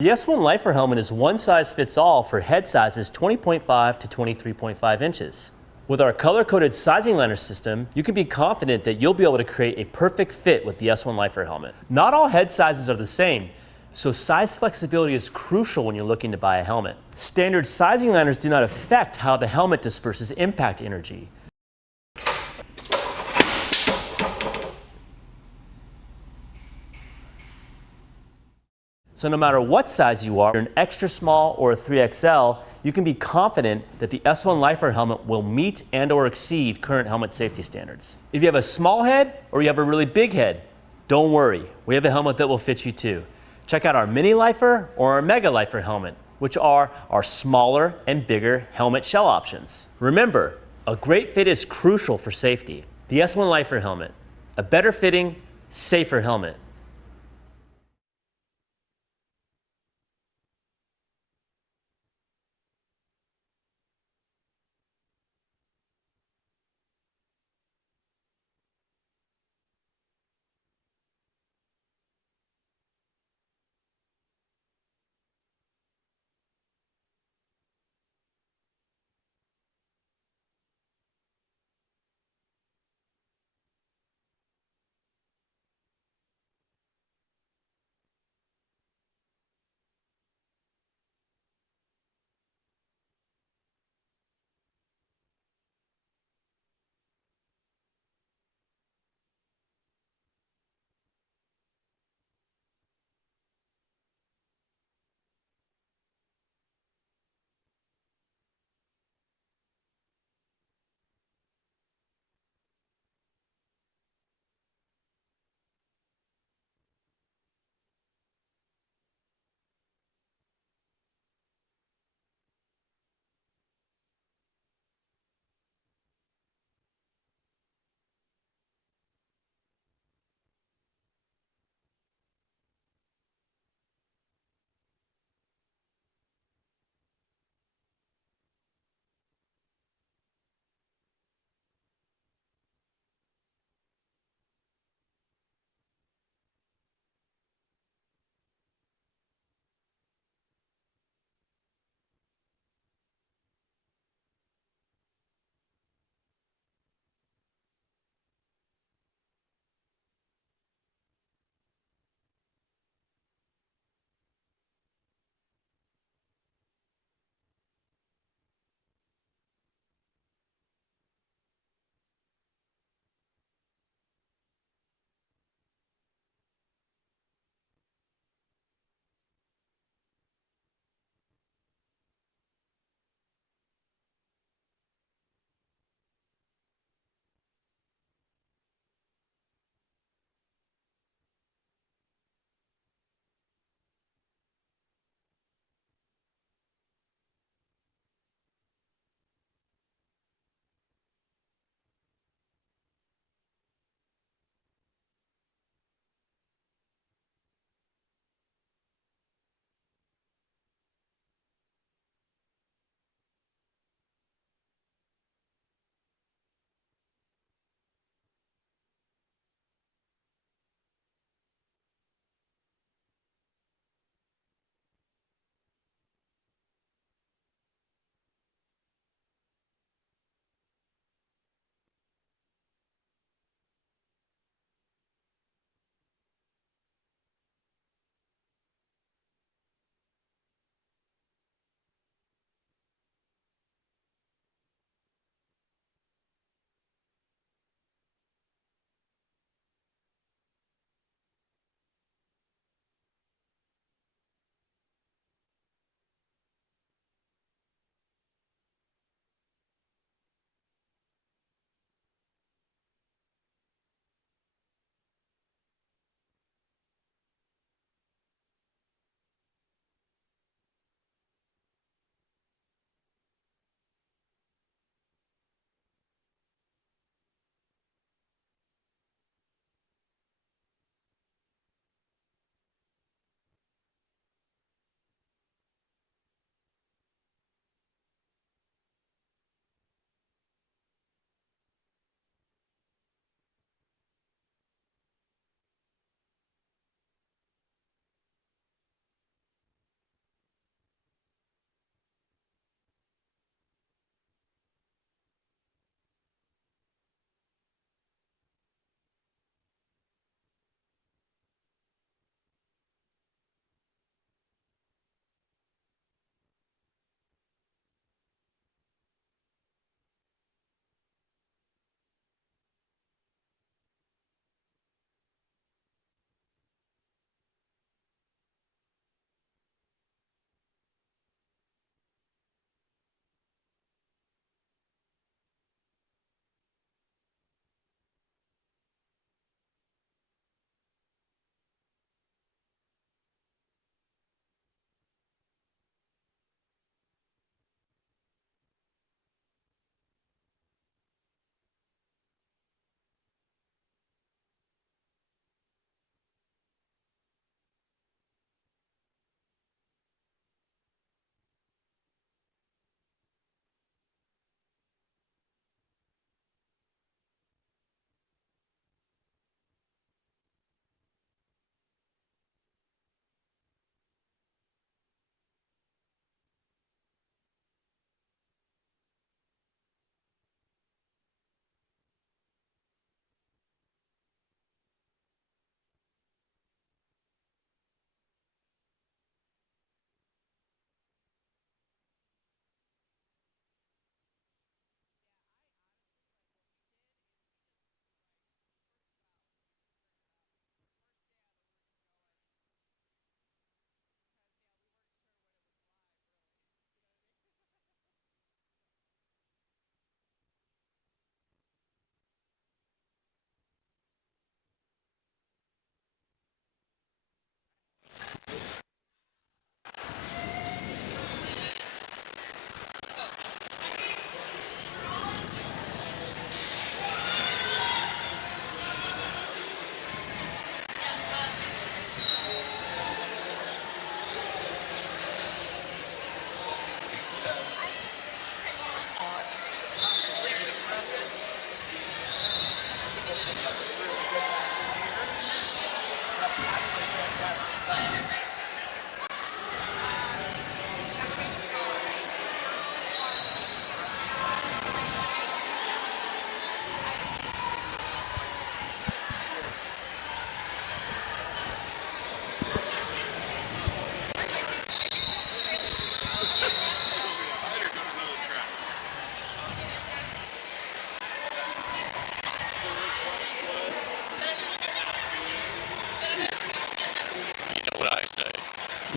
The S1 Lifer helmet is one size fits all for head sizes 20.5 to 23.5 inches. With our color-coded sizing liner system, you can be confident that you'll be able to create a perfect fit with the S1 Lifer helmet. Not all head sizes are the same, so size flexibility is crucial when you're looking to buy a helmet. Standard sizing liners do not affect how the helmet disperses impact energy. So no matter what size you are, an extra small or a 3XL, you can be confident that the S1 Lifer helmet will meet and or exceed current helmet safety standards. If you have a small head or you have a really big head, don't worry, we have a helmet that will fit you too. Check out our Mini Lifer or our Mega Lifer helmet, which are our smaller and bigger helmet shell options. Remember, a great fit is crucial for safety. The S1 Lifer helmet, a better fitting, safer helmet.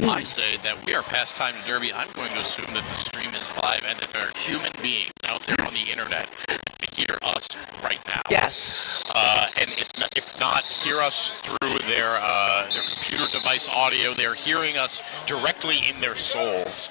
I say that we are past time to Derby. I'm going to assume that the stream is live and that there are human beings out there on the internet that hear us right now. Yes. And if not, hear us through their computer device audio. They're hearing us directly in their souls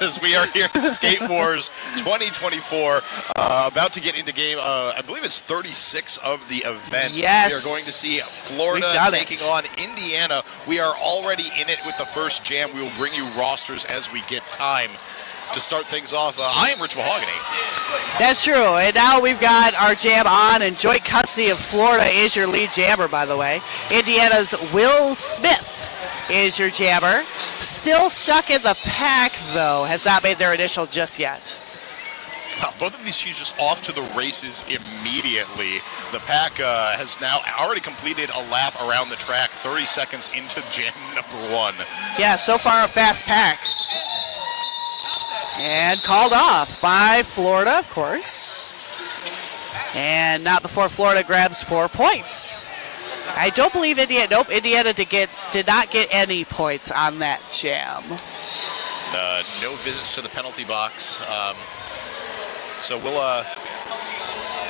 as we are here at Skate Wars 2024, about to get into game, I believe it's 36 of the event. Yes. We are going to see Florida taking on Indiana. We are already in it with the first jam. We will bring you rosters as we get time. To start things off, I am Rich Mahogany. That's true. And now we've got our jam on, and joint custody of Florida is your lead jammer, by the way. Indiana's Will Smith is your jammer. Still stuck in the pack, though. Has not made their initial just yet. Both of these shoes just off to the races immediately. The pack has now already completed a lap around the track, 30 seconds into jam number 1. Yeah, so far a fast pack. And called off by Florida, of course. And not before Florida grabs 4 points. I don't believe Indiana. Nope, Indiana did not get any points on that jam. No visits to the penalty box. So we'll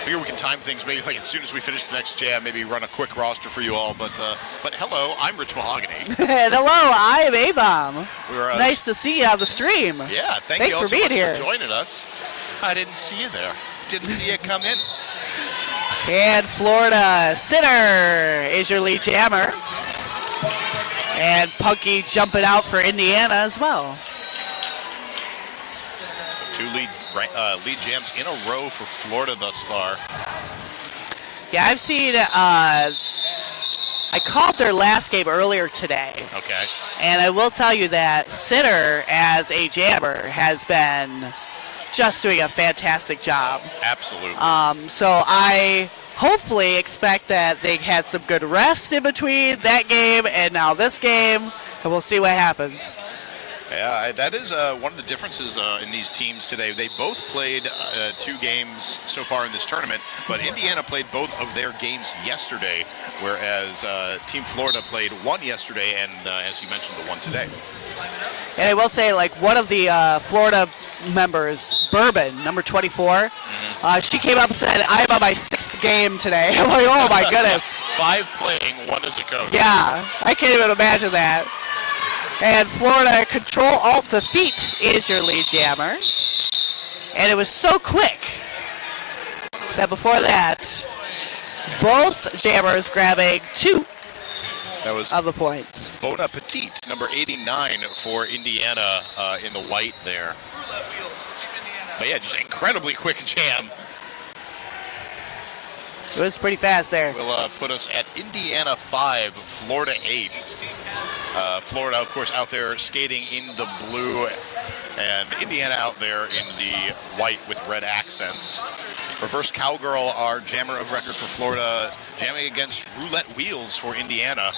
figure we can time things maybe like as soon as we finish the next jam, maybe run a quick roster for you all. But hello, I'm Rich Mahogany. Hello, I am A-Bomb. We're, nice to see you on the stream. Yeah, thanks you all for so being much here. for joining us. I didn't see you there. Didn't see you come in. And Florida Sinner is your lead jammer. And Punky jumping out for Indiana as well. So 2 lead jams in a row for Florida thus far. Yeah, I've seen, I called their last game earlier today. Okay. And I will tell you that Sinner, as a jammer, has been just doing a fantastic job. Absolutely. So I hopefully expect that they had some good rest in between that game and now this game, and we'll see what happens. Yeah, that is one of the differences in these teams today. They both played 2 games so far in this tournament, but Indiana played both of their games yesterday, whereas Team Florida played 1 yesterday and, as you mentioned, the 1 today. And I will say, like, one of the Florida members, Bourbon, number 24, she came up and said, I'm on my 6th game today. I'm like, oh, my goodness. 5 playing, 1 as a coach. Yeah, I can't even imagine that. And Florida Control-Alt-Defeat is your lead jammer. And it was so quick that before that, both jammers grabbing 2 of the points. Bon Appetit, number 89 for Indiana in the white there. But yeah, just incredibly quick jam. It was pretty fast there. Will put us at Indiana 5, Florida 8. Florida, of course, out there skating in the blue, and Indiana out there in the white with red accents. Reverse Cowgirl, our jammer of record for Florida, jamming against Roulette Wheels for Indiana.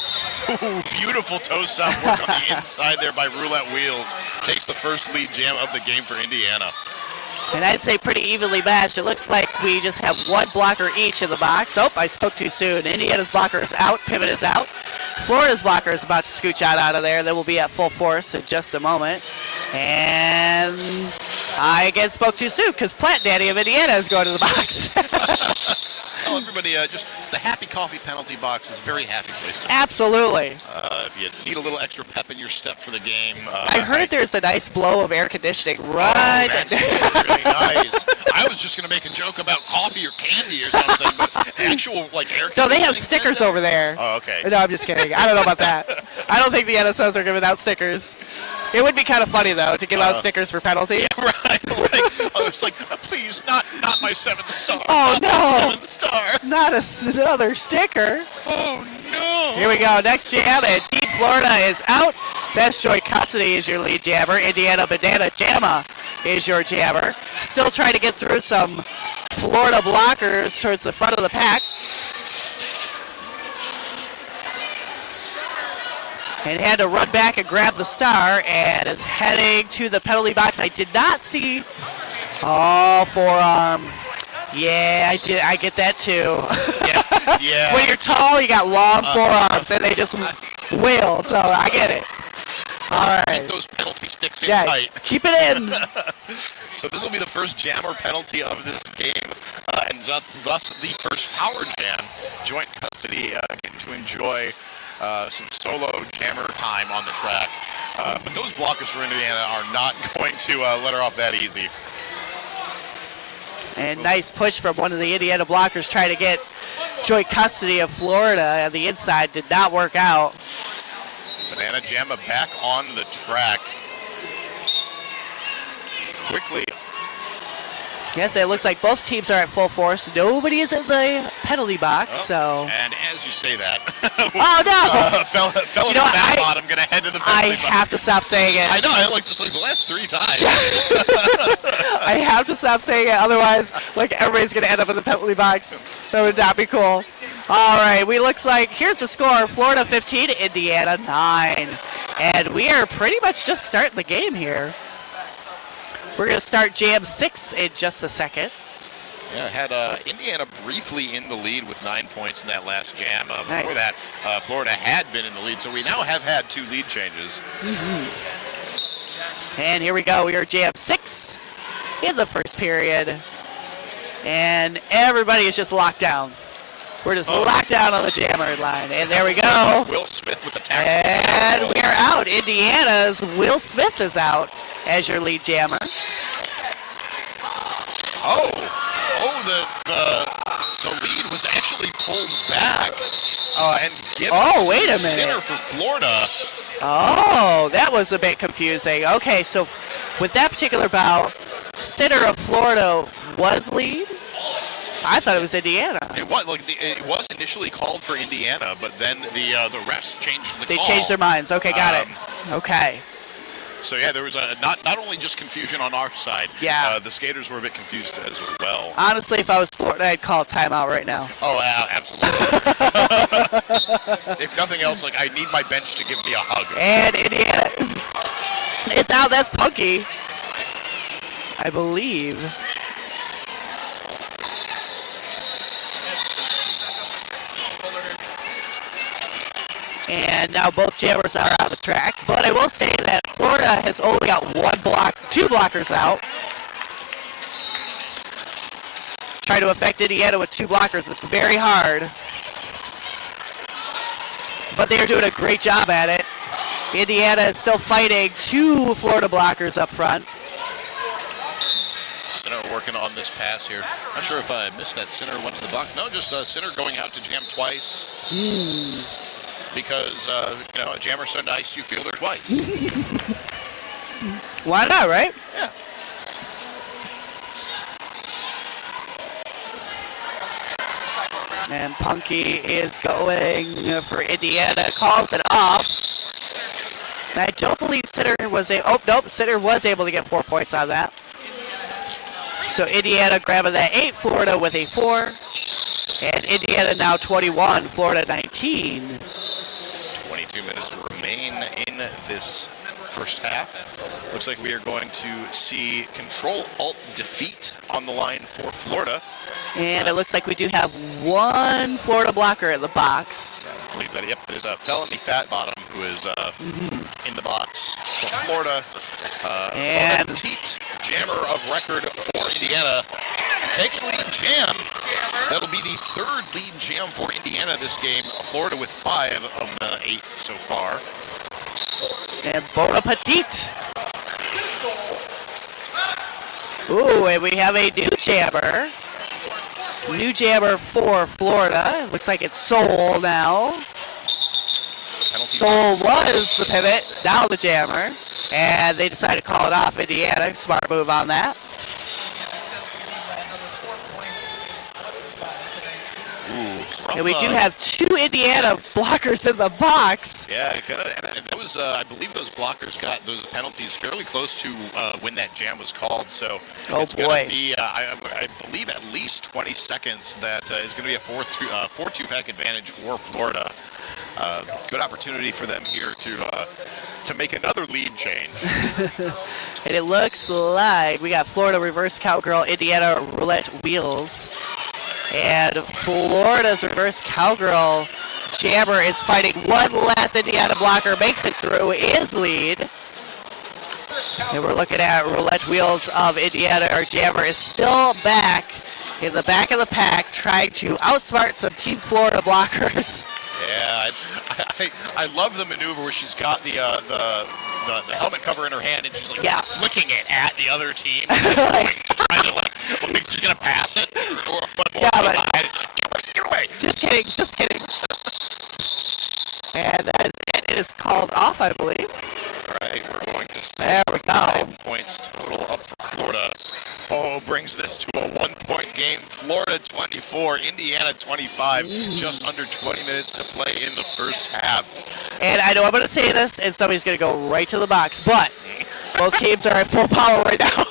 Ooh, beautiful toe stop work on the inside there by Roulette Wheels. Takes the first lead jam of the game for Indiana. And I'd say pretty evenly matched. It looks like we just have 1 blocker each in the box. Oh, I spoke too soon. Indiana's blocker is out. Pivot is out. Florida's blocker is about to scooch out of there. They will be at full force in just a moment. And I again spoke too soon because Plant Daddy of Indiana is going to the box. Well, everybody, just the happy coffee penalty box is a very happy place to be. Absolutely. If you need a little extra pep in your step for the game. I heard there's a nice blow of air conditioning right that's really nice. I was just going to make a joke about coffee or candy or something, but actual, like, air conditioning. No, they have stickers over there. Oh, okay. No, I'm just kidding. I don't know about that. I don't think the NSOs are giving out stickers. It would be kind of funny, though, to give out stickers for penalties. Yeah, right. It's like, please, not my 7th star. Oh, not no. my 7th star. Not another sticker. Oh, no. Here we go. Next jam, and Team Florida is out. Best Joy Custody is your lead jammer. Indiana Banana Jamma is your jammer. Still trying to get through some Florida blockers towards the front of the pack. And had to run back and grab the star and is heading to the penalty box. I did not see. Oh, forearm. Yeah, I did. I get that too. Yeah. When you're tall, you got long forearms, and they just wail. So I get it. All right. Keep those penalty sticks in Yeah, tight. keep it in. So this will be the first jammer penalty of this game, and thus the first power jam. Joint custody getting to enjoy some solo jammer time on the track. But those blockers for Indiana are not going to let her off that easy. And nice push from one of the Indiana blockers trying to get joint custody of Florida on the inside. Did not work out. Banana Jamma back on the track. Quickly. Yes, it looks like both teams are at full force. Nobody is in the penalty box, so. And as you say that, Oh, no! fell in the back bottom, going to head to the penalty box. I have to stop saying it. I know, I like just like the last 3 times. I have to stop saying it, otherwise, like, everybody's going to end up in the penalty box. That would not be cool. All right, looks like, here's the score. Florida 15, Indiana 9. And we are pretty much just starting the game here. We're going to start Jam 6 in just a second. Yeah, had Indiana briefly in the lead with 9 points in that last jam. Nice. Before that, Florida had been in the lead, so we now have had 2 lead changes. And here we go. We are Jam 6 in the first period. And everybody is just locked down. We're just locked down on the jammer line. And there we go. Will Smith with the tackle. And we are out. Indiana's Will Smith is out as your lead jammer. The lead was actually pulled back and given wait a minute. Sinner for Florida. Oh, that was a bit confusing. Okay, so with that particular bout, Sinner of Florida was lead? I thought it was Indiana. It was initially called for Indiana, but then the refs changed the call. They changed their minds. Okay, got it. Okay. So yeah, there was not only just confusion on our side. Yeah. The skaters were a bit confused as well. Honestly, if I was Florida, I'd call a timeout right now. Oh, absolutely. If nothing else, like I need my bench to give me a hug. And Indiana is out. That's Punky, I believe. And now both jammers are on the track. But I will say that Florida has only got 2 blockers out. Try to affect Indiana with 2 blockers. It's very hard. But they are doing a great job at it. Indiana is still fighting 2 Florida blockers up front. Sinner working on this pass here. Not sure if I missed that. Sinner went to the box. No, just Sinner going out to jam twice. Because, a jammer's so nice you feel her twice. Why not, right? Yeah. And Punky is going for Indiana, calls it off. And I don't believe Sitter was Sitter was able to get 4 points on that. So Indiana grabbing that 8, Florida with a 4. And Indiana now 21, Florida 19. 22 minutes remain in this first half. Looks like we are going to see Control-Alt-Defeat on the line for Florida. And it looks like we do have 1 Florida blocker in the box. I believe that, yep, there's a Felony Fat Bottom who is in the box for Florida. And Petite, jammer of record for Indiana. Taking lead jam. That'll be the 3rd lead jam for Indiana this game. Florida with 5 of the 8 so far. And Bona Petite. Ooh, and we have a new jammer. New jammer for Florida. Looks like it's Soul now. Soul was the pivot, now the jammer. And they decided to call it off. Indiana, smart move on that. And we do have 2 Indiana blockers in the box. Yeah, that was, I believe those blockers got those penalties fairly close to when that jam was called. So it's going to be, I believe, at least 20 seconds. That is going to be a 4-2 pack advantage for Florida. Good opportunity for them here to make another lead change. And it looks like we got Florida reverse cowgirl, Indiana roulette wheels. And Florida's reverse cowgirl Jammer is fighting one last Indiana blocker, makes it through, is lead. And we're looking at roulette wheels of Indiana. Our Jammer is still back in the back of the pack, trying to outsmart some Team Florida blockers. Yeah, I love the maneuver where she's got the helmet cover in her hand and she's like flicking it at the other team. Trying to like she's gonna pass it. But get away. Just kidding. And it is called off, I believe. All right, we're going to see There we go. 5 points total up for Florida. Oh, brings this to a 1-point game. Florida 24, Indiana 25. Just under 20 minutes to play in the first half. And I know I'm going to say this, and somebody's going to go right to the box, but both teams are at full power right now.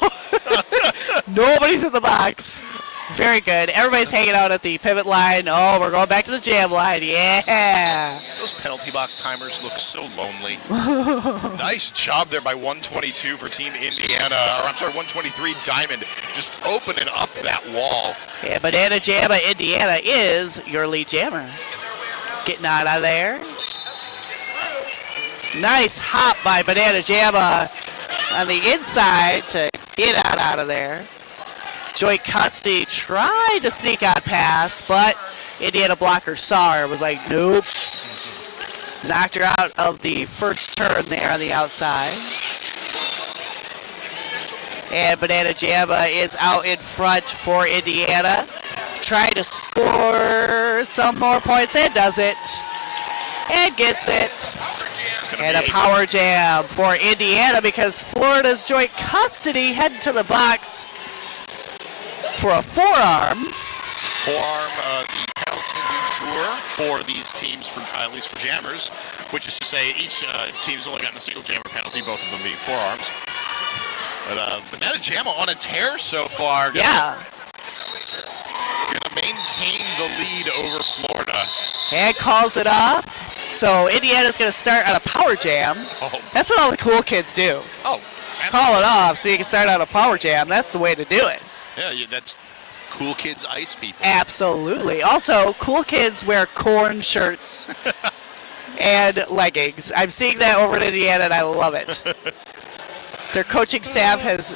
Nobody's in the box. Very good. Everybody's hanging out at the pivot line. Oh, we're going back to the jam line. Yeah. Those penalty box timers look so lonely. Nice job there by 122 for Team Indiana. Or I'm sorry, 123 Diamond. Just opening up that wall. Yeah, Banana Jamma Indiana is your lead jammer. Getting out of there. Nice hop by Banana Jamma on the inside to get out of there. Joint custody tried to sneak on pass, but Indiana blocker saw her, was like, nope. Knocked her out of the first turn there on the outside. And Banana Jamma is out in front for Indiana. Trying to score some more points and does it. And gets it. And a power jam for Indiana because Florida's joint custody heading to the box for a forearm. The penalty du jour for these teams, for at least for jammers, which is to say each team's only gotten a single jammer penalty, both of them being forearms. But Banana Jamma on a tear so far. Gonna maintain the lead over Florida. And calls it off. So Indiana's going to start on a power jam. Oh. That's what all the cool kids do. Oh. Call it off so you can start on a power jam. That's the way to do it. Yeah, that's cool kids ice people. Absolutely. Also, cool kids wear corn shirts and leggings. I'm seeing that over in Indiana, and I love it. Their coaching staff is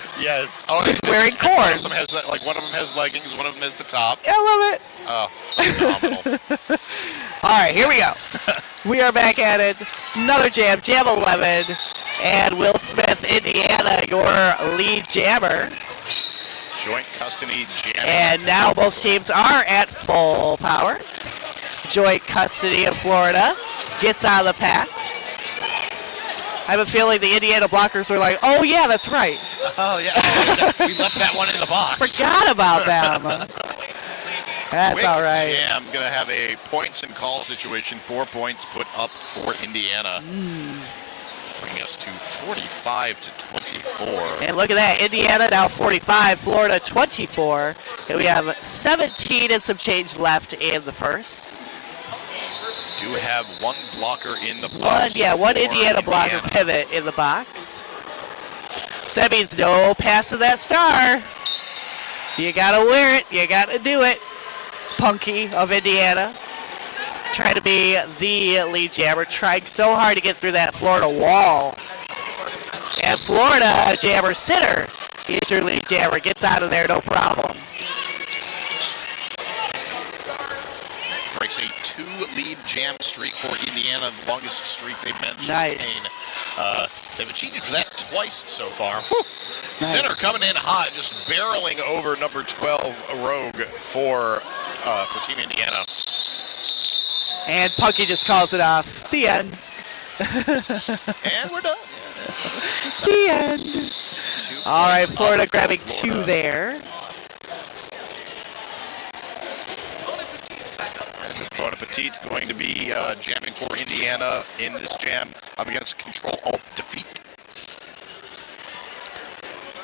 wearing corn. One of them has one of them has leggings, one of them has the top. I love it. Oh, phenomenal. All right, here we go. We are back at it. Another jam, Jam 11, and Will Smith, Indiana, your lead jammer. Joint custody jamming. And now both teams are at full power. Joint custody of Florida gets out of the pack. I have a feeling the Indiana blockers were like, oh, yeah, that's right. Oh, yeah. We left that one in the box. Forgot about them. That's Quick all right. Jam going to have a points and call situation. 4 points put up for Indiana. Bringing us to 45 to 24. And look at that. Indiana now 45, Florida 24. And we have 17 and some change left in the first. Do have one blocker in the box. One Indiana blocker pivot in the box. So that means no pass to that star. You got to wear it. You got to do it. Punky of Indiana. Trying to be the lead jammer. Trying so hard to get through that Florida wall. And Florida jammer sitter is your lead jammer. Gets out of there, no problem. Breaks a 2-lead jam streak for Indiana, the longest streak they've managed to Nice. maintain. They've achieved that twice so far. Whew. Nice. Center coming in hot, just barreling over number 12 Rogue for Team Indiana. And Punky just calls it off. The end. And we're done. The end. All right, Florida grabbing two there. Bon Appetit going to be jamming for Indiana in this jam up against Control-Alt-Defeat.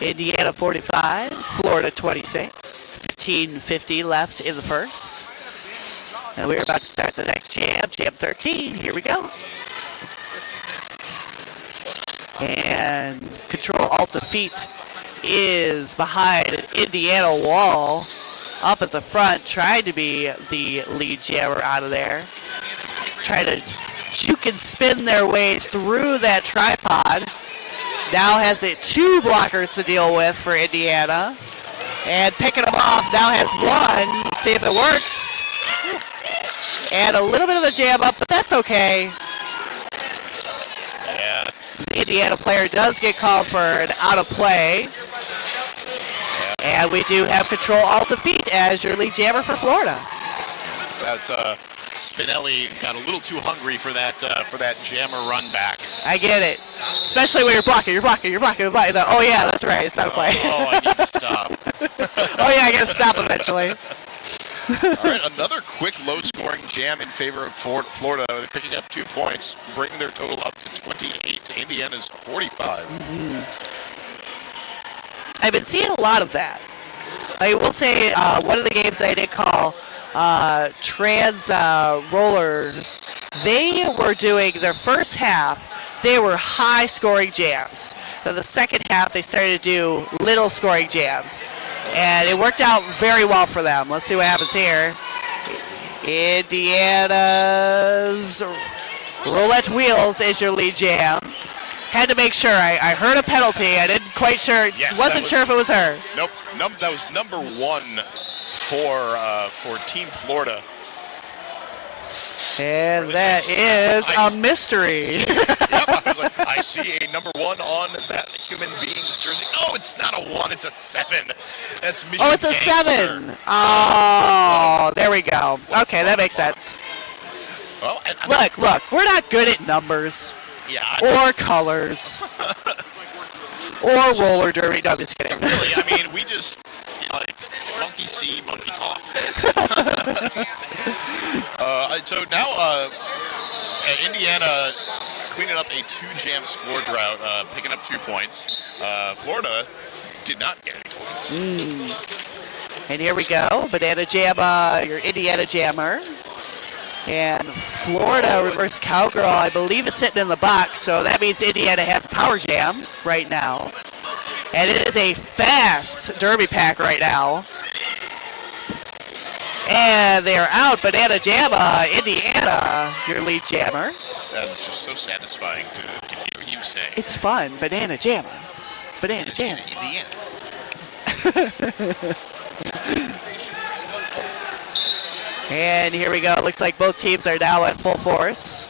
Indiana 45, Florida 26. 15:50 left in the first. And we're about to start the next jam, Jam 13. Here we go. And Control-Alt-Defeat is behind an Indiana wall up at the front, trying to be the lead jammer out of there. try to juke and spin their way through that tripod. Now has it 2 blockers to deal with for Indiana. And picking them off, now has 1. Let's see if it works. And a little bit of a jam up, but that's okay. Yeah. The Indiana player does get called for an out of play. And we do have control alt defeat as your lead jammer for Florida. That's Spinelli got a little too hungry for that jammer run back. I get it. Especially when you're blocking. Oh yeah, that's right. It's not a play. Oh, I need to stop. Oh yeah, I gotta stop eventually. All right, another quick low-scoring jam in favor of Florida. They're picking up 2 points, bringing their total up to 28 to Indiana's 45. Mm-hmm. I've been seeing a lot of that. I will say one of the games I did call Trans Rollers, they were doing their first half, they were high-scoring jams. Then the second half, they started to do little-scoring jams. And it worked out very well for them. Let's see what happens here. Indiana's Roulette Wheels is your lead jam. Had to make sure. I heard a penalty. I didn't quite sure. Yes, wasn't sure if it was her. Nope. That was number 1 for Team Florida. And that is a mystery. Yep, I was like, I see a number 1 on that human being's jersey. Oh, it's not a 1, it's a 7. That's Michigan. Oh, it's a 7. Oh, there we go. Okay, that makes sense. Well, Look, we're not good at numbers. Yeah. Or colors. Or roller derby. No, I'm just kidding. Really, I mean, we just, like, monkey see, monkey talk. So now, Indiana cleaning up a 2-jam score drought, picking up 2 points. Florida did not get any points. And here we go. Banana Jam, your Indiana Jammer. And Florida reverse cowgirl, I believe, is sitting in the box, so that means Indiana has power jam right now. And it is a fast derby pack right now. And they are out. Banana Jamma, Indiana, your lead jammer. That is just so satisfying to hear you say. It's fun. Banana Jamma. Banana Jamma. Indiana. And here we go. It looks like both teams are now at full force.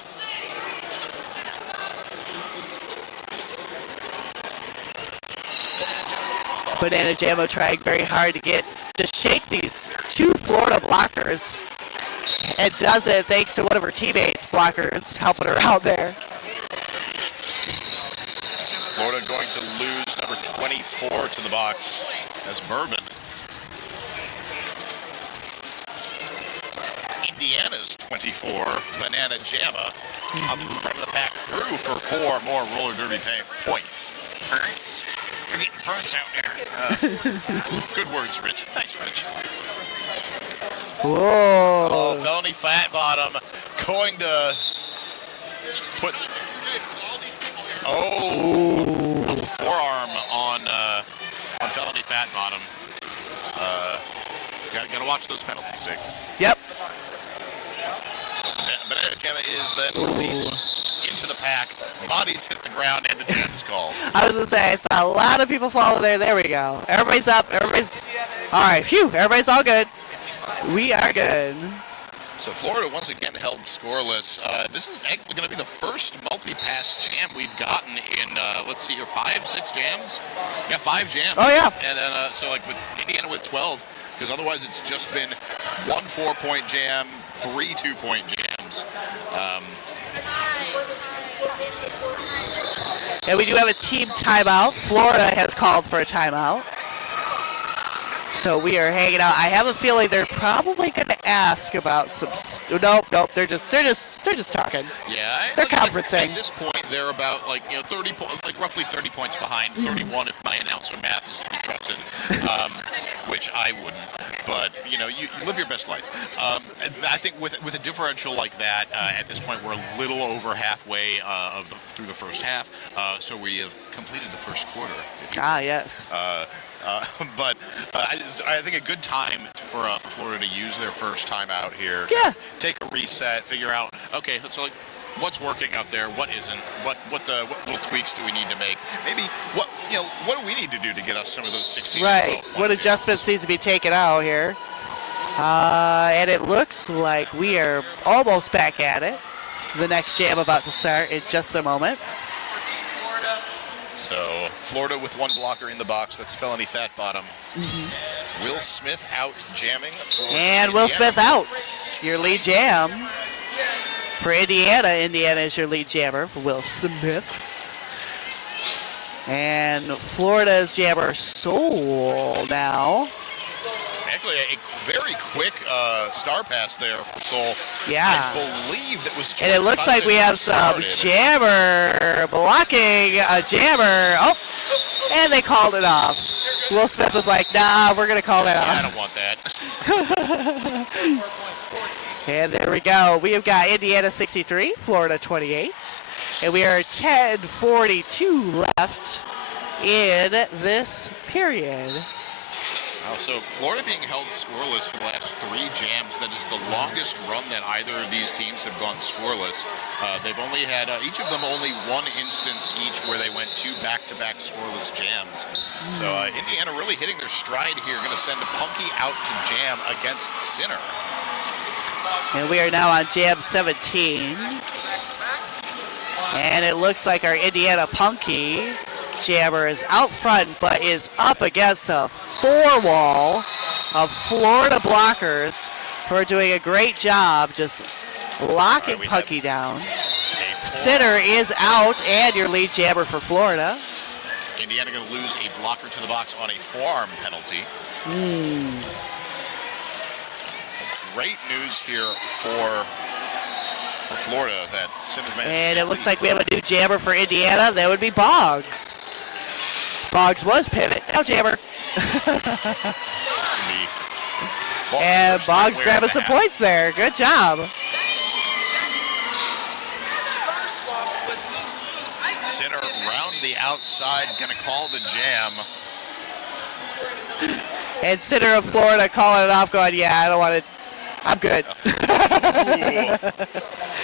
Banana Jammo trying very hard to shake these 2 Florida blockers. And does it thanks to one of her teammates' blockers helping her out there. Florida going to lose number 24 to the box as Bourbon. Indiana's 24, Banana Jamma, up in front of the pack through for 4 more roller derby points. Burns. You're getting burns out there. Good words, Rich. Thanks, Rich. Whoa. Oh, felony flat bottom going to put a forearm on felony fat bottom. Gotta watch those penalty sticks. Yep. Banana Jamma is then released into the pack. Bodies hit the ground and the jam is called. I was going to say, I saw a lot of people follow there. There we go. Everybody's up. All right. Phew. Everybody's all good. We are good. So Florida once again held scoreless. This is going to be the first multi-pass jam we've gotten in, let's see here, 5, 6 jams? Yeah, 5 jams. Oh, yeah. And then, so like with Indiana with 12, because otherwise it's just been 1 4-point jam, 3 2-point jams. And we do have a team timeout. Florida has called for a timeout. So we are hanging out. I have a feeling they're probably going to ask about some. Nope. They're just talking. Yeah, They're conferencing. At this point, they're about roughly 30 points behind, 31 if my announcer math is to be trusted, which I wouldn't. But you live your best life. I think with a differential like that, at this point we're a little over halfway through the first half. So we have completed the first quarter. Yes. But I think a good time to for Florida to use their first timeout here. Yeah. Take a reset, figure out, okay, so like, what's working out there, what isn't, what little tweaks do we need to make? Maybe what do we need to do to get us some of those 16 and Right. 12 What adjustments need to be taken out here? And it looks like we are almost back at it. The next jam about to start in just a moment. So Florida with one blocker in the box. That's felony fat bottom. Will Smith out jamming. And Will Smith out. Your lead jam for Indiana. Indiana is your lead jammer for Will Smith. And Florida's jammer Soul now. Actually, a very quick star pass there for Soul. Yeah. I believe that was. And it looks like we have some jammer blocking a jammer. Oh, and they called it off. Will Smith was like, nah, we're going to call that I off. don't want that. And there we go. We have got Indiana 63, Florida 28. And we are 10:42 left in this period. So Florida being held scoreless for the last 3 jams. That is the longest run that either of these teams have gone scoreless. They've only had, each of them only one instance each where they went 2 back-to-back scoreless jams. So Indiana really hitting their stride here. Going to send Punky out to jam against Sinner. And we are now on jam 17. And it looks like our Indiana Punky jammer is out front, but is up against a 4-wall of Florida blockers who are doing a great job just locking Punky down. Sinner is out, and your lead jammer for Florida. Indiana going to lose a blocker to the box on a forearm penalty. Great news here for Florida that Simmons managed. And it looks like we have a new jammer for Indiana. That would be Boggs. Boggs was pivot. Now jammer. And Boggs grabbing some points there. Good job. Sinner round the outside, going to call the jam. And Sinner of Florida calling it off, going, yeah, I don't want it. I'm good.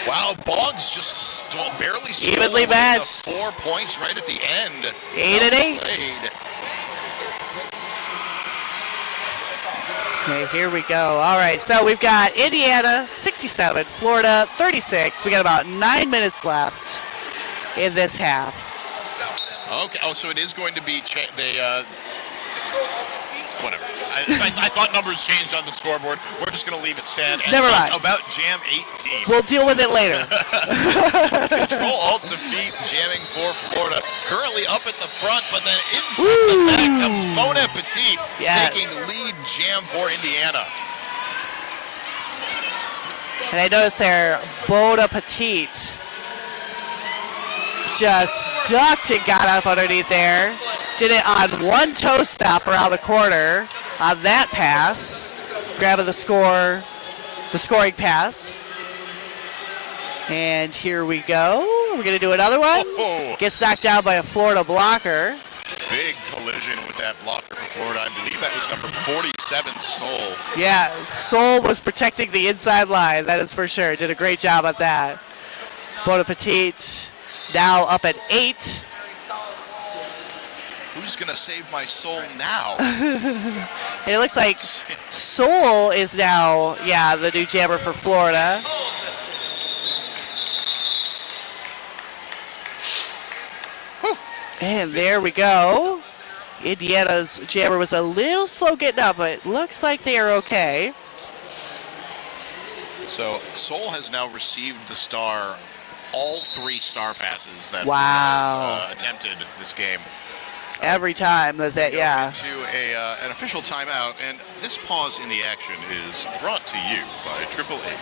Wow, Boggs just barely evenly matched. 4 points right at the end. 8 and 8. Okay, here we go. All right, so we've got Indiana 67, Florida 36. We got about 9 minutes left in this half. Okay. Oh, so it is going to be whatever. I thought numbers changed on the scoreboard. We're just going to leave it stand and Never talk mind. about Jam 18. We'll deal with it later. Control-Alt-Defeat jamming for Florida. Currently up at the front, but then in from the back comes Bon Appetit, taking lead jam for Indiana. And I noticed there, Bon Appetit just ducked and got up underneath there. Did it on one toe stop around the corner on that pass, grabbing the scoring pass. And here we go. We're going to do another one. Gets knocked down by a Florida blocker. Big collision with that blocker for Florida. I believe that was number 47, Soul. Yeah, Soul was protecting the inside line, that is for sure. Did a great job at that. Bon Appetit now up at 8. Who's going to save my soul now? It looks like Soul is now, the new jammer for Florida. And there we go. Indiana's jammer was a little slow getting up, but it looks like they are okay. So Soul has now received the star, all 3 star passes that Wow. attempted this game. Every time that, To an official timeout, and this pause in the action is brought to you by 888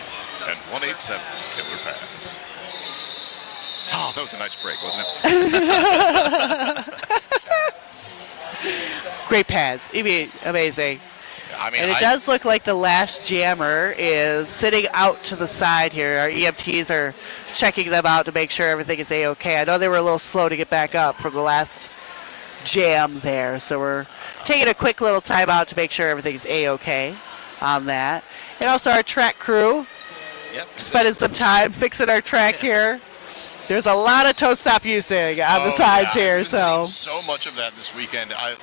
and 187 Killer Pads. Oh, that was a nice break, wasn't it? Great pads. Amazing. I mean, And it does look like the last jammer is sitting out to the side here. Our EMTs are checking them out to make sure everything is A-okay. I know they were a little slow to get back up from the last jam there, so we're taking a quick little timeout to make sure everything's A-okay. on that. And also our track crew Yep. spending some time fixing our track here. There's a lot of toe stop using on the sides yeah. here, I've been so seeing so much of that this weekend. I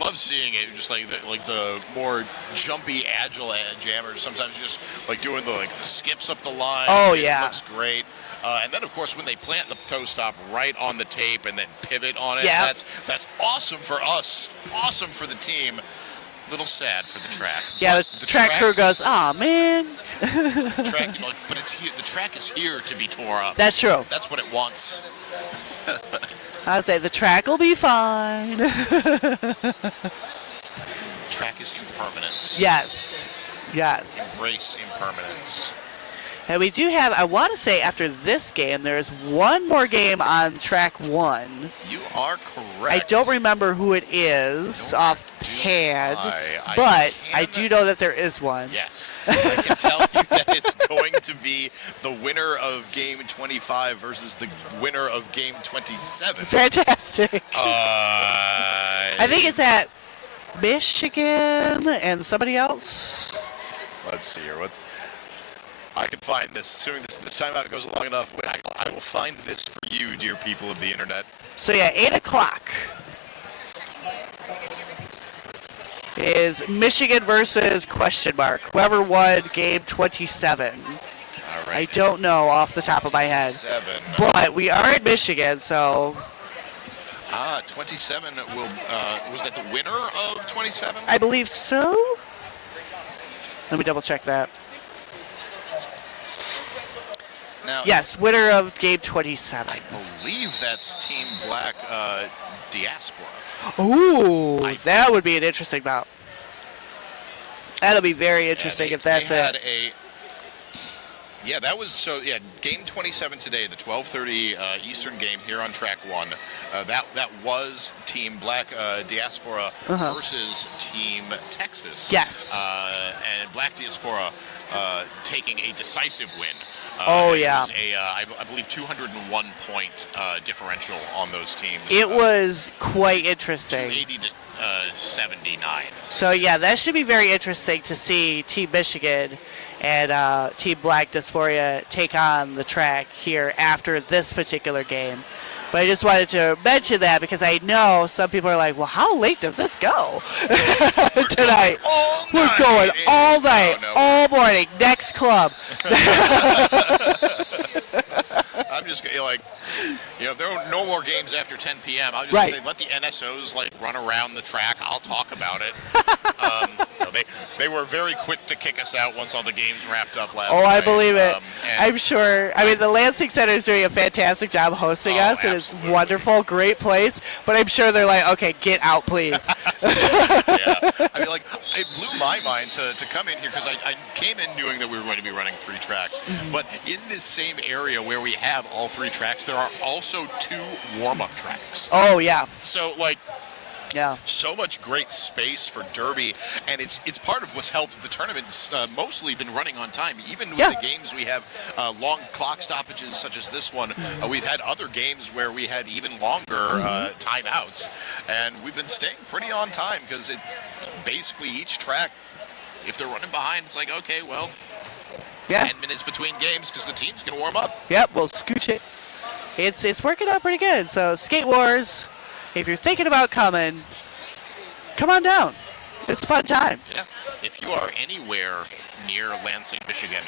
love seeing it. Just like the more jumpy, agile jammers. Sometimes just like doing the skips up the line. Oh, it yeah. looks great. And then of course when they plant the toe stop right on the tape and then pivot on it, Yeah. that's awesome for us. Awesome for the team. Little sad for the track. yeah, But the track crew goes, "Aw, man." The track, but it's here. The track is here to be tore up. That's true. That's what it wants. I say the track will be fine. Track is impermanence. Yes. Yes. Embrace impermanence. And we do have, I want to say after this game, there's one more game on track 1. You are correct. I don't remember who it is offhand, I but I can- do know that there is one. Yes. I can tell you that it's going to be the winner of game 25 versus the winner of game 27. Fantastic. I think it's at Michigan and somebody else. Let's see here. I can find this. Assuming this timeout goes long enough, I will find this for you, dear people of the internet. So yeah, 8 o'clock is Michigan versus question mark. Whoever won game 27. All I right. don't know off the top of my head. 27. But we are in Michigan, so 27 will. Was that the winner of 27? I believe so. Let me double check that. Now, Yes, winner of game 27. I believe that's Team Black Diaspora. Ooh, that would be an interesting bout. That'll be very interesting if that's they had it. Yeah, that was game 27 today, the 12:30 Eastern game here on track 1. That was Team Black Diaspora versus Team Texas. Yes. And Black Diaspora taking a decisive win. Oh, It yeah. was I believe 201 point differential on those teams. It was quite interesting. 280 to 79. So yeah, that should be very interesting to see Team Michigan and Team Black Dysphoria take on the track here after this particular game. But I just wanted to mention that because I know some people are like, well, how late does this go tonight? All We're night. going all night, No. all morning, next club. I'm just like, if there are no more games after 10 p.m., I'll just Right. let the NSOs run around the track. I'll talk about it. They were very quick to kick us out once all the games wrapped up last night. Oh, I believe it. And I'm sure. I mean, the Lansing Center is doing a fantastic job hosting Oh, us, and it's absolutely. wonderful, great place. But I'm sure they're like, okay, get out, please. yeah, I mean, it blew my mind to come in here because I came in knowing that we were going to be running 3 tracks. But in this same area where we have all 3 tracks, there are also 2 warm-up tracks. Oh yeah, So, yeah. so much great space for Derby, and it's part of what's helped the tournament mostly been running on time. Even with Yeah. the games we have long clock stoppages such as this one, we've had other games where we had even longer timeouts, and we've been staying pretty on time because it basically each track, if they're running behind, it's like, okay, well, Yeah. 10 minutes between games because the teams can warm up. Yep, we'll scooch it. It's working out pretty good. So Skate Wars, if you're thinking about coming, come on down. It's a fun time. Yeah. If you are anywhere near Lansing, Michigan,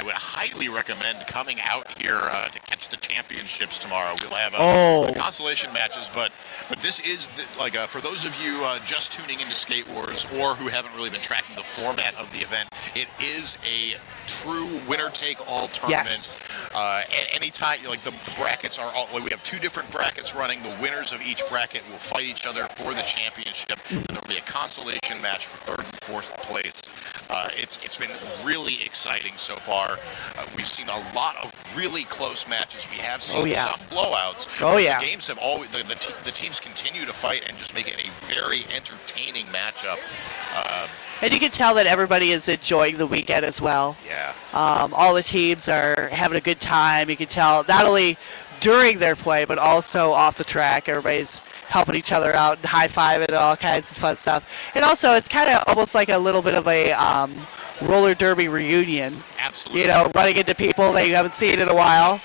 I would highly recommend coming out here to catch the championships tomorrow. We'll have consolation matches, but this is for those of you just tuning into Skate Wars or who haven't really been tracking the format of the event, it is a true winner-take-all tournament. Yes. Anytime, the brackets are all. We have 2 different brackets running. The winners of each bracket will fight each other for the championship. And there will be a consolation match for 3rd and 4th place. It's been really exciting so far. We've seen a lot of really close matches. We have seen some blowouts. Oh, yeah. The games have always the teams continue to fight and just make it a very entertaining matchup. And you can tell that everybody is enjoying the weekend as well. Yeah. All the teams are having a good time. You can tell not only during their play, but also off the track. Everybody's helping each other out and high-fiving and all kinds of fun stuff. And also, it's kind of almost like a little bit of a roller derby reunion. Absolutely. You know, running into people that you haven't seen in a while.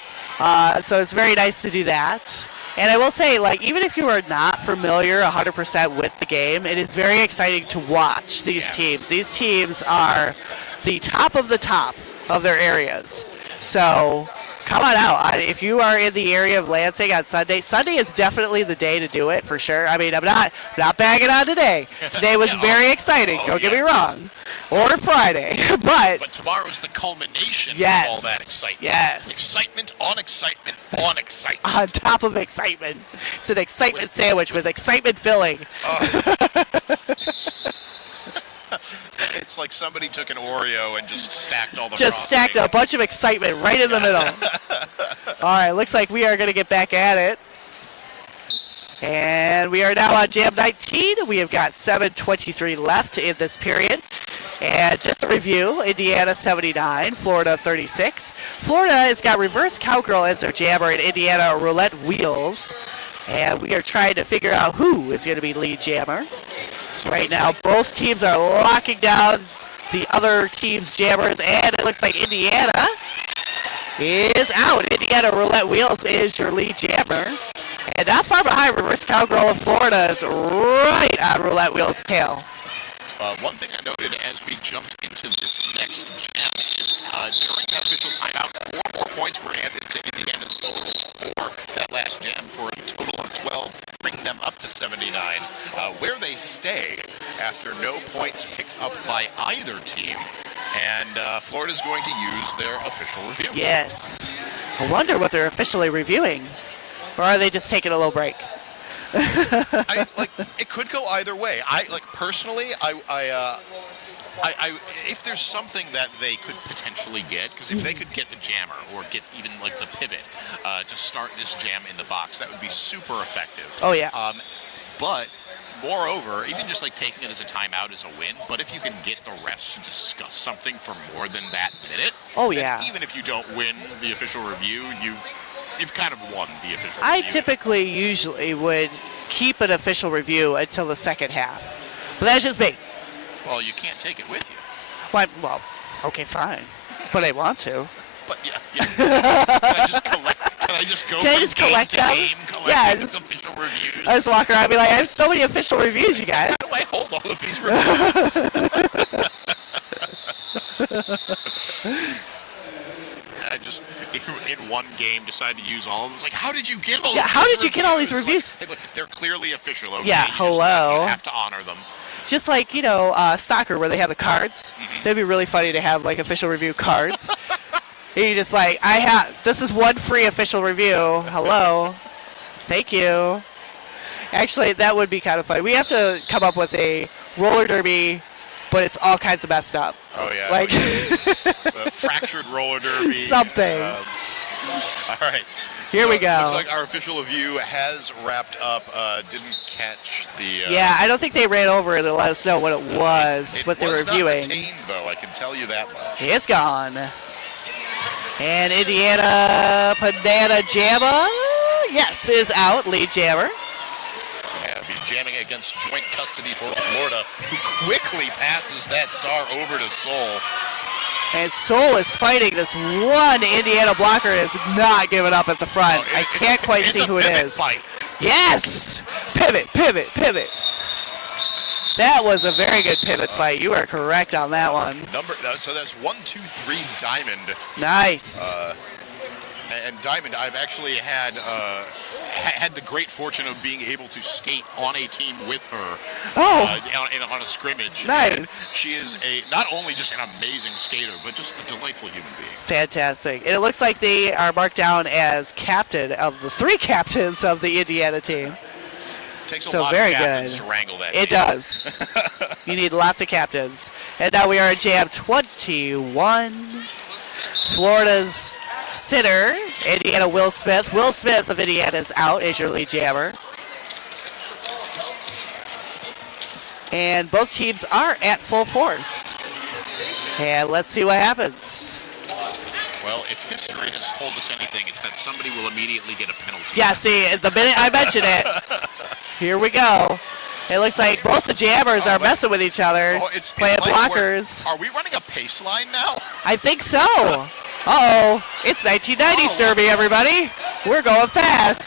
So it's very nice to do that. And I will say, like, even if you are not familiar 100% with the game, it is very exciting to watch these teams. These teams are the top of their areas. So come on out. If you are in the area of Lansing on Sunday, Sunday is definitely the day to do it for sure. I mean, I'm not bagging on today. Today was very exciting. Don't get me wrong. Or Friday, but tomorrow's the culmination of all that excitement. Yes. Excitement on excitement on excitement. On top of excitement. It's an excitement sandwich with excitement filling. It's like somebody took an Oreo and just stacked all the Just frosting. stacked a bunch of excitement right in the middle. All right, looks like we are going to get back at it. And we are now on Jam 19. We have got 7:23 left in this period. And just a review, Indiana 79, Florida 36. Florida has got reverse cowgirl as their jammer and Indiana roulette wheels. And we are trying to figure out who is going to be lead jammer. So right now, both teams are locking down the other team's jammers, and it looks like Indiana is out. Indiana roulette wheels is your lead jammer. And not far behind, reverse cowgirl of Florida is right on roulette wheels' tail. One thing I noted as we jumped into this next jam is during that official timeout, 4 more points were added to Indiana's total for that last jam for a total of 12, bringing them up to 79, where they stay after no points picked up by either team. And Florida's going to use their official review. Yes. I wonder what they're officially reviewing. Or are they just taking a little break? It could go either way. Personally, if there's something that they could potentially get, because if they could get the jammer or get even like the pivot to start this jam in the box, that would be super effective. Oh yeah. But moreover, even just like taking it as a timeout is a win. But if you can get the refs to discuss something for more than that minute, oh yeah. Even if you don't win the official review, you've kind of won the official I review. usually would keep an official review until the second half. But that's just me. Well, you can't take it with you. Well, okay, fine. But I want to. But yeah. Can I just go from collect game to them? game collecting these official reviews? I just walk around and be like, I have so many official reviews, you guys. How do I hold all of these reviews? I just, in one game, decided to use all of them. It's like, how did you get all? Yeah, how did you get all these reviews? Like, hey, look, they're clearly official. Okay? Yeah, hello. You have to honor them. Just like, soccer where they have the cards. That'd be really funny to have, like, official review cards. And you just like, this is one free official review. Hello. Thank you. Actually, that would be kind of funny. We have to come up with a roller derby, but it's all kinds of messed up. Oh, yeah. Like fractured roller derby. Something. All right. Here we go. Looks like our official review has wrapped up. Didn't catch the. Yeah, I don't think they ran over it to let us know what it was, what they were reviewing. It was not retained, though. I can tell you that much. It's gone. And Indiana Banana Jamma, yes, is out, lead jammer. Yeah, be jamming against joint custody for Florida, who quickly passes that star over to Seoul. And Seoul is fighting this one Indiana blocker and is not giving up at the front. I can't quite see who it is. Fight. Yes! Pivot, pivot, pivot. That was a very good pivot fight. You are correct on that one. So that's 1, 2, 3 Diamond. Nice. And Diamond, I've actually had the great fortune of being able to skate on a team with her. On a scrimmage. Nice. And she is not only just an amazing skater, but just a delightful human being. Fantastic. And it looks like they are marked down as captain of the 3 captains of the Indiana team. Takes a lot of captains to wrangle that. It does. You need lots of captains. And now we are in Jam 21. Florida's sitter, Indiana Will Smith. Will Smith of Indiana is out as your lead jammer. And both teams are at full force. And let's see what happens. Well, if history has told us anything, it's that somebody will immediately get a penalty. Yeah, see, the minute I mention it, Here we go. It looks like both the jammers are messing with each other, playing blockers. Are we running a pace line now? I think so. Uh-oh. It's 1990s Derby, everybody. We're going fast.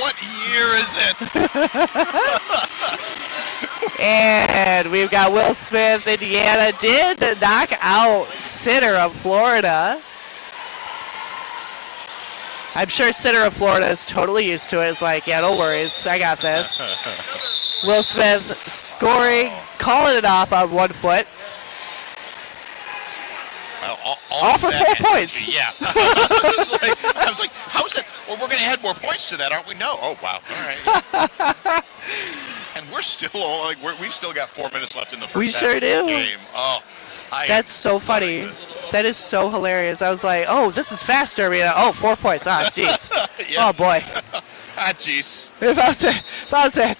What year is it? And we've got Will Smith. Indiana did knock out Center of Florida. I'm sure Center of Florida is totally used to it. It's like, yeah, no worries. I got this. Will Smith scoring, calling it off on 1 foot. All for 4 energy, points. Yeah. I was like, how is that? Well, we're going to add more points to that, aren't we? No. Oh, wow. All right. And we're still we've still got 4 minutes left in the first We half sure of this do. game. Oh, That's so funny. That is so hilarious. I was like, oh, this is fast Derby. Oh, 4 points. Ah, jeez. Yeah. Oh, boy. Jeez. If I was that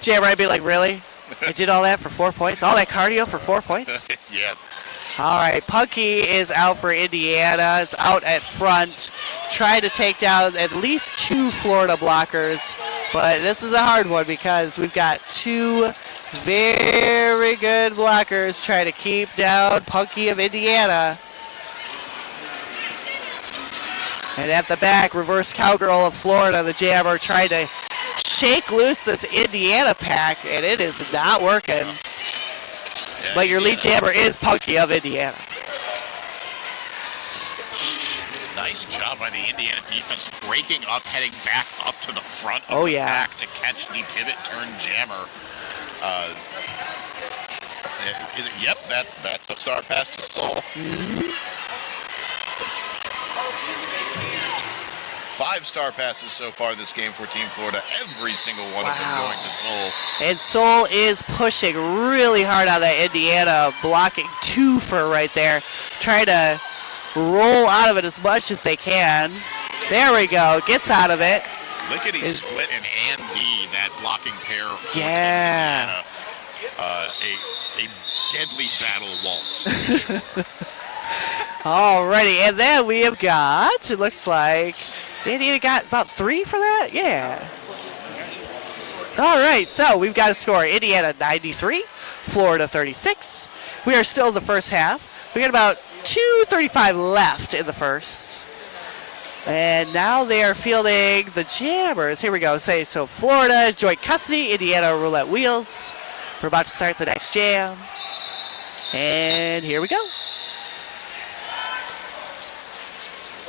jammer, I'd be like, really? I did all that for 4 points? All that cardio for 4 points? Yeah. All right, Punky is out for Indiana. It's out at front, trying to take down at least 2 Florida blockers. But this is a hard one because we've got 2 very good blockers trying to keep down Punky of Indiana. And at the back, reverse cowgirl of Florida, the jammer, trying to shake loose this Indiana pack, and it is not working. Yeah, But your lead jammer is Punky of Indiana. Nice job by the Indiana defense breaking up, heading back up to the front of the yeah. pack to catch the pivot turn jammer. Is it? Yep, that's a star pass to Soul. 5 star passes so far this game for Team Florida. Every single one of them going to Soul. And Soul is pushing really hard on that Indiana, blocking 2 for right there, trying to roll out of it as much as they can. There we go. Gets out of it. Lickety Split and Andy, that blocking pair for Yeah. Team Indiana. A deadly battle waltz, to be sure. Alrighty, and then we have got, it looks like, Indiana got about 3 for that? Yeah. All right, so we've got a score. Indiana 93, Florida 36. We are still in the first half. We got about 2:35 left in the first. And now they are fielding the jammers. Here we go. So Florida, joint custody, Indiana roulette wheels. We're about to start the next jam. And here we go.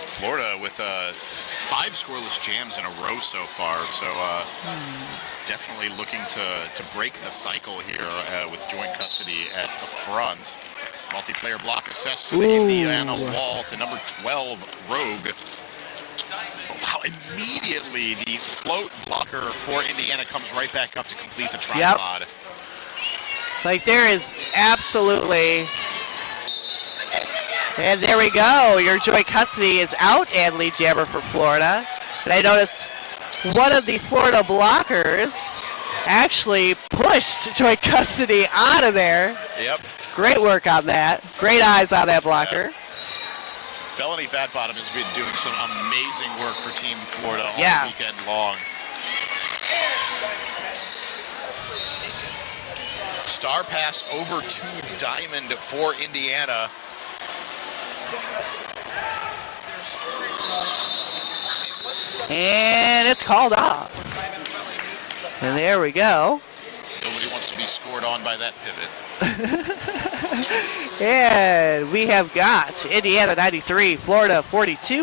Florida with 5 scoreless jams in a row so far, so definitely looking to break the cycle here with joint custody at the front. Multiplayer block assessed to the Indiana wall to number 12, Rogue. Wow, immediately the float blocker for Indiana comes right back up to complete the tripod. Yep. Like there is absolutely... And there we go. Your joint custody is out and lead jammer for Florida. And I noticed one of the Florida blockers actually pushed joint custody out of there. Yep. Great work on that. Great eyes on that blocker. Yep. Felony Fat Bottom has been doing some amazing work for Team Florida all weekend long. Star pass over to Diamond for Indiana. And it's called off. And there we go. Nobody wants to be scored on by that pivot. And we have got Indiana 93, Florida 42.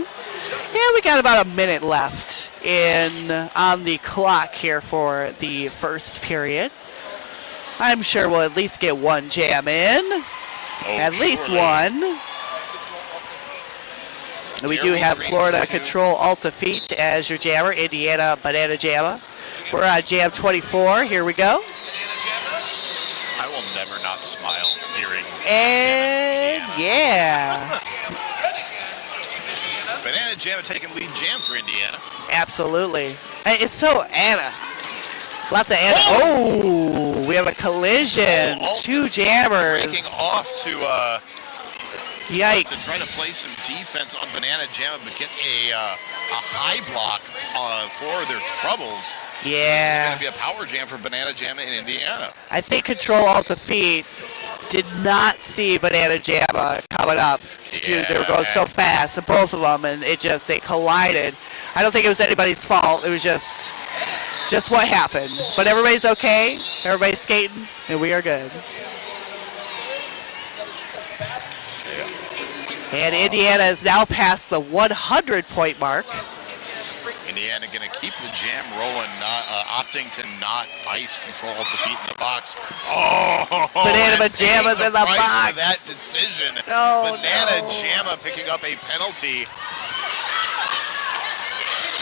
Yeah, we got about a minute left on the clock here for the first period. I'm sure we'll at least get 1 jam in. At least 1. And we do have Florida Control Alt Defeat as your jammer, Indiana Banana Jamma. We're on jam 24. Here we go. I will never not smile hearing. And yeah. Banana Jamma taking lead jam for Indiana. Absolutely. Hey, it's so Anna. Lots of Anna. Oh, we have a collision. 2 jammers. Breaking off to Yikes. to try to play some defense on Banana Jamma, but gets a high block for their troubles. Yeah. This is going to be a power jam for Banana Jam in Indiana. I think Control Alt Defeat did not see Banana Jam coming up. Dude, they were going so fast, both of them, and they collided. I don't think it was anybody's fault. It was just what happened. But everybody's okay. Everybody's skating, and we are good. And Indiana is now past the 100-point mark. Indiana going to keep the jam rolling, opting to not ice Control Alt Defeat in the box. Oh, Banana Jamma's in the box. For that decision. Oh, Banana Jamma picking up a penalty.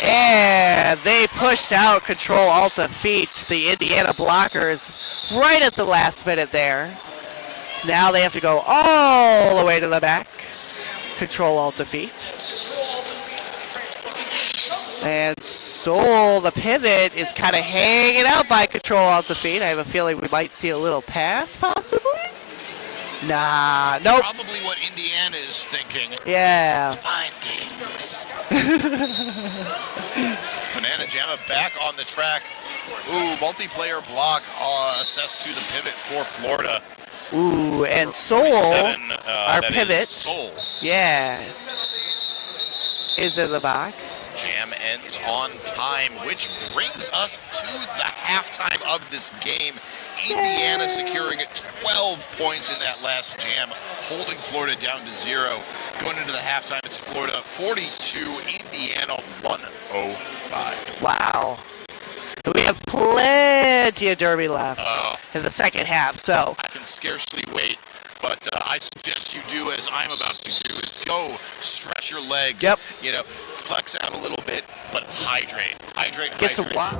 And they pushed out Control Alt Defeat, the Indiana blockers, right at the last minute there. Now they have to go all the way to the back. Control Alt Defeat. And Soul, the pivot, is kind of hanging out by Control Alt Defeat. I have a feeling we might see a little pass, possibly? Nah, nope. Probably what Indiana is thinking. Yeah. It's mind games. Banana Jamma back on the track. Ooh, multiplayer block assessed to the pivot for Florida. Ooh, and Soul, our pivot. Soul. Yeah. Is in the box. Jam ends on time, which brings us to the halftime of this game. Indiana securing 12 points in that last jam, holding Florida down to 0. Going into the halftime, it's Florida 42, Indiana 105. Wow. We have plenty of derby left in the second half, so. I can scarcely wait. But I suggest you do as I'm about to do, is go stretch your legs, Yep. Flex out a little bit, but hydrate. Get some water.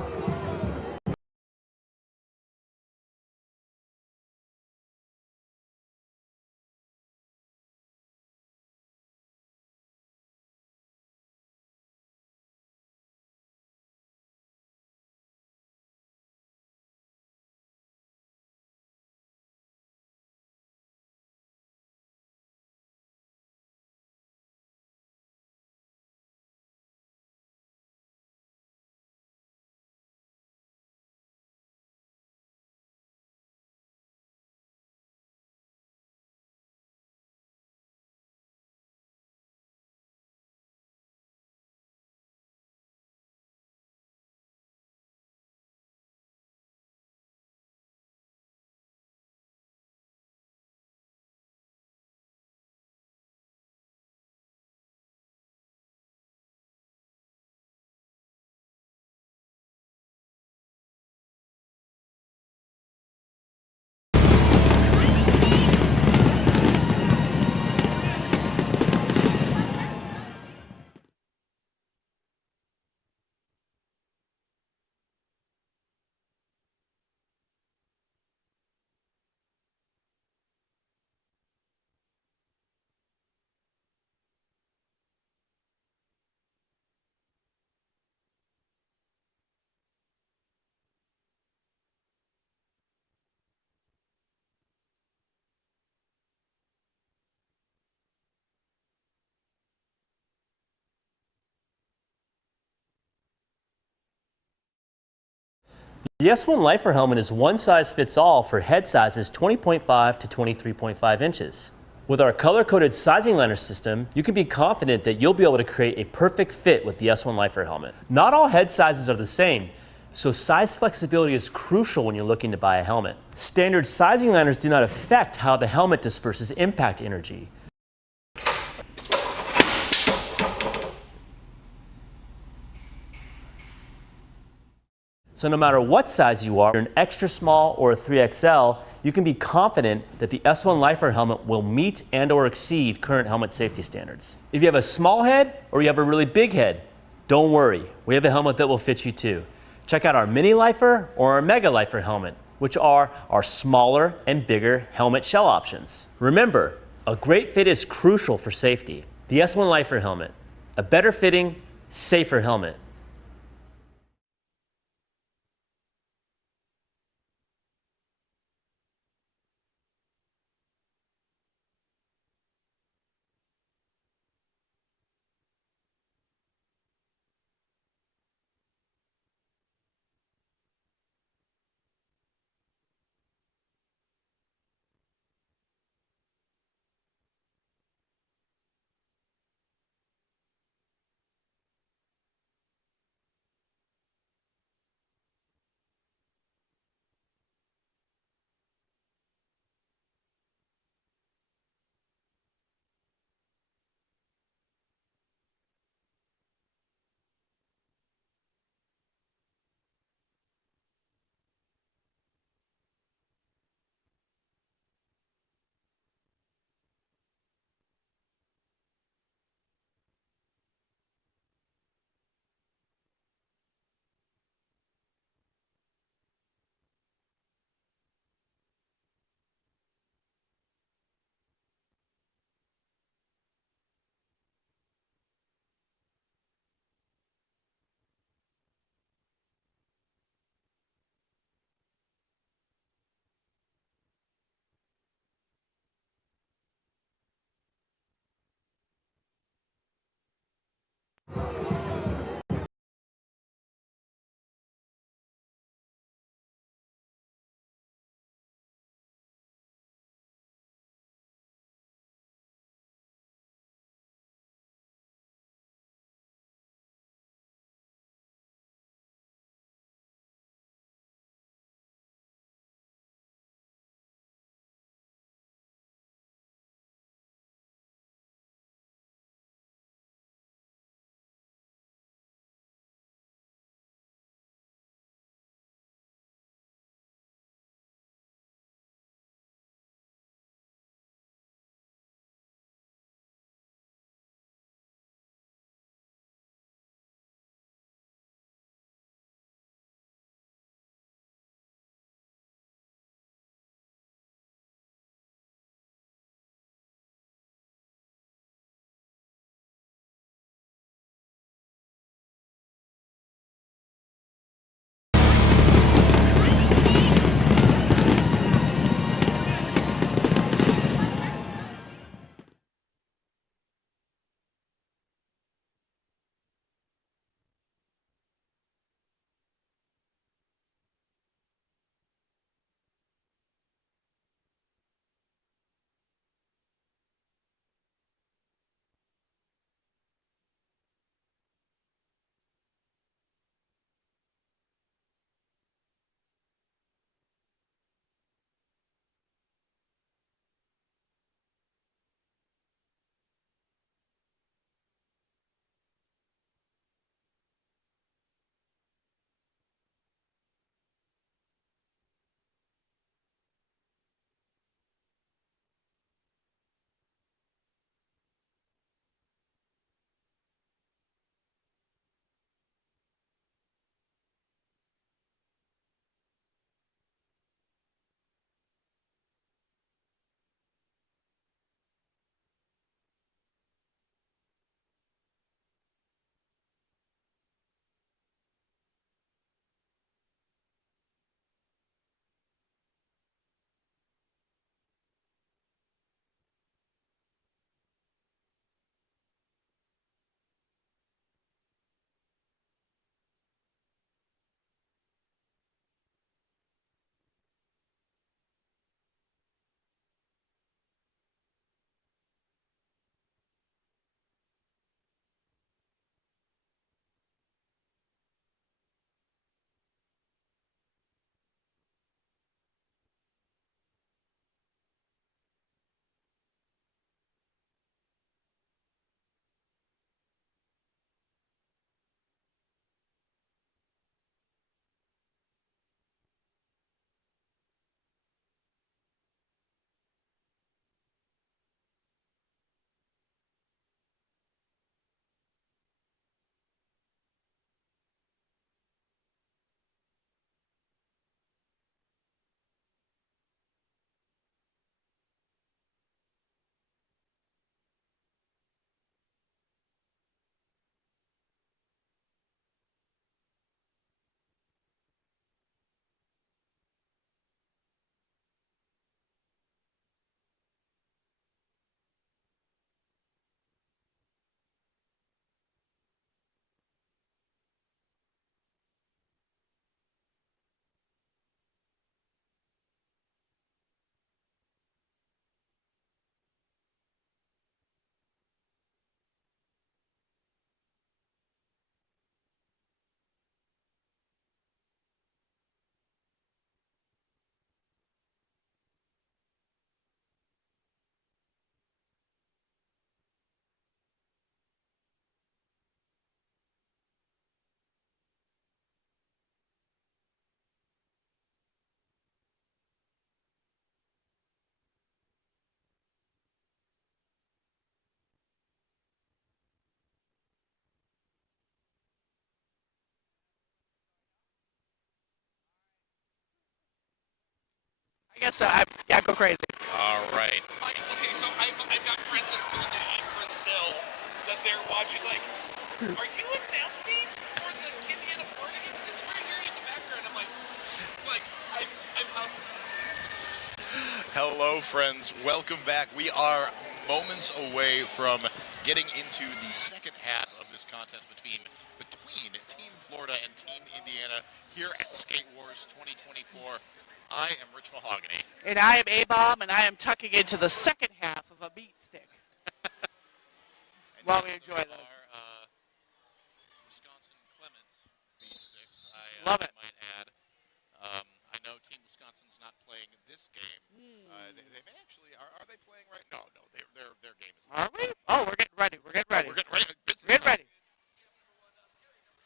The S1 Lifer helmet is one size fits all for head sizes 20.5 to 23.5 inches. With our color-coded sizing liner system, you can be confident that you'll be able to create a perfect fit with the S1 Lifer helmet. Not all head sizes are the same, so size flexibility is crucial when you're looking to buy a helmet. Standard sizing liners do not affect how the helmet disperses impact energy. So no matter what size you are, an extra small or a 3XL, you can be confident that the S1 Lifer helmet will meet and or exceed current helmet safety standards. If you have a small head or you have a really big head, don't worry, we have a helmet that will fit you too. Check out our Mini Lifer or our Mega Lifer helmet, which are our smaller and bigger helmet shell options. Remember, a great fit is crucial for safety. The S1 Lifer helmet, a better fitting, safer helmet. I guess yeah, go crazy. All right. Okay, so I've got friends that are going to in Brazil that they're watching. Like, are you announcing for the Indiana Florida games? I swear I hear you in the background. I'm I'm house announcing. Hello, friends. Welcome back. We are moments away from getting into the second half of this contest between Team Florida and Team Indiana here at Skate Wars 2024. I am Rich Mahogany. And I am A-Bomb, and I am tucking into the second half of a beat stick. While we enjoy this. Our Wisconsin Clements B6. Love it. Might add. I know Team Wisconsin's not playing this game. They may actually. Are they playing right? No. Their game is. Are we? Oh, we're getting ready. We're getting ready. We're getting ready. We're getting ready.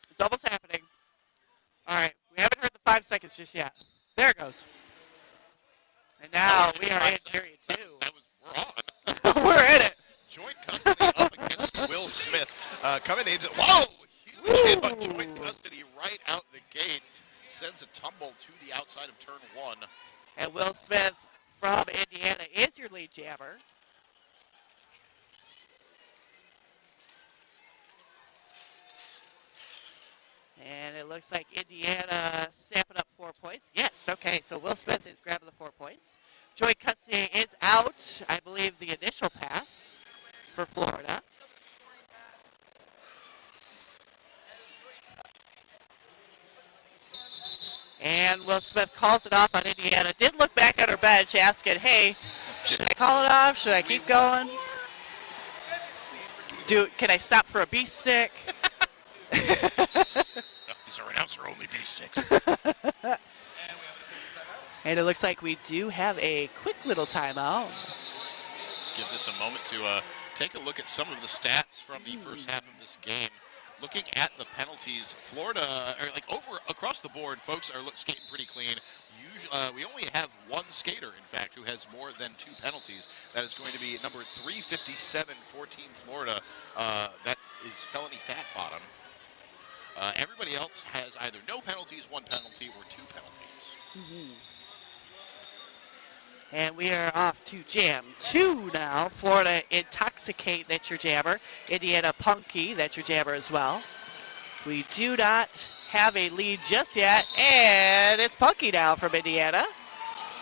It's almost happening. All right. We haven't heard the 5 seconds just yet. There it goes. And now we are in period 2. We're on. We're in it. Joint custody up against Will Smith. Coming into. Whoa! Huge hit on joint custody right out the gate. Sends a tumble to the outside of turn 1. And Will Smith from Indiana is your lead jammer. And it looks like Indiana snapping up 4 points. Yes, okay, so Will Smith is grabbing the 4 points. Joint custody is out, I believe, the initial pass for Florida. And Will Smith calls it off on Indiana. Did look back at her bench asking, hey, should I call it off? Should I keep going? Can I stop for a beef stick? These are announcer-only beef sticks. And it looks like we do have a quick little timeout. Gives us a moment to take a look at some of the stats from the first half of this game. Looking at the penalties, Florida, across the board, folks are skating pretty clean. We only have one skater, in fact, who has more than 2 penalties. That is going to be number 357 for Team Florida. That is Felony Fat Bottom. Everybody else has either no penalties, 1 penalty, or 2 penalties. And we are off to jam 2 now. Florida Intoxicate, that's your jammer. Indiana Punky, that's your jammer as well. We do not have a lead just yet, and it's Punky now from Indiana.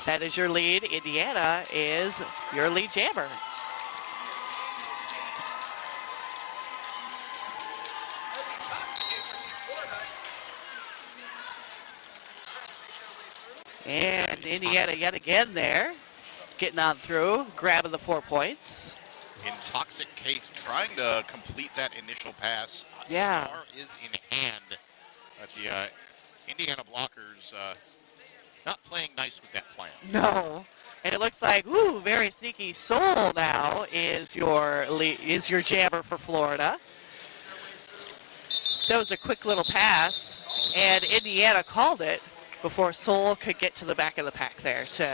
That is your lead. Indiana is your lead jammer. And Indiana yet again there, getting on through, grabbing the 4 points. Intoxicate trying to complete that initial pass. Yeah. Star is in hand. But the Indiana blockers not playing nice with that plan. No. And it looks like, ooh, very sneaky. Soul now is your jammer for Florida. That was a quick little pass, and Indiana called it before Soul could get to the back of the pack there to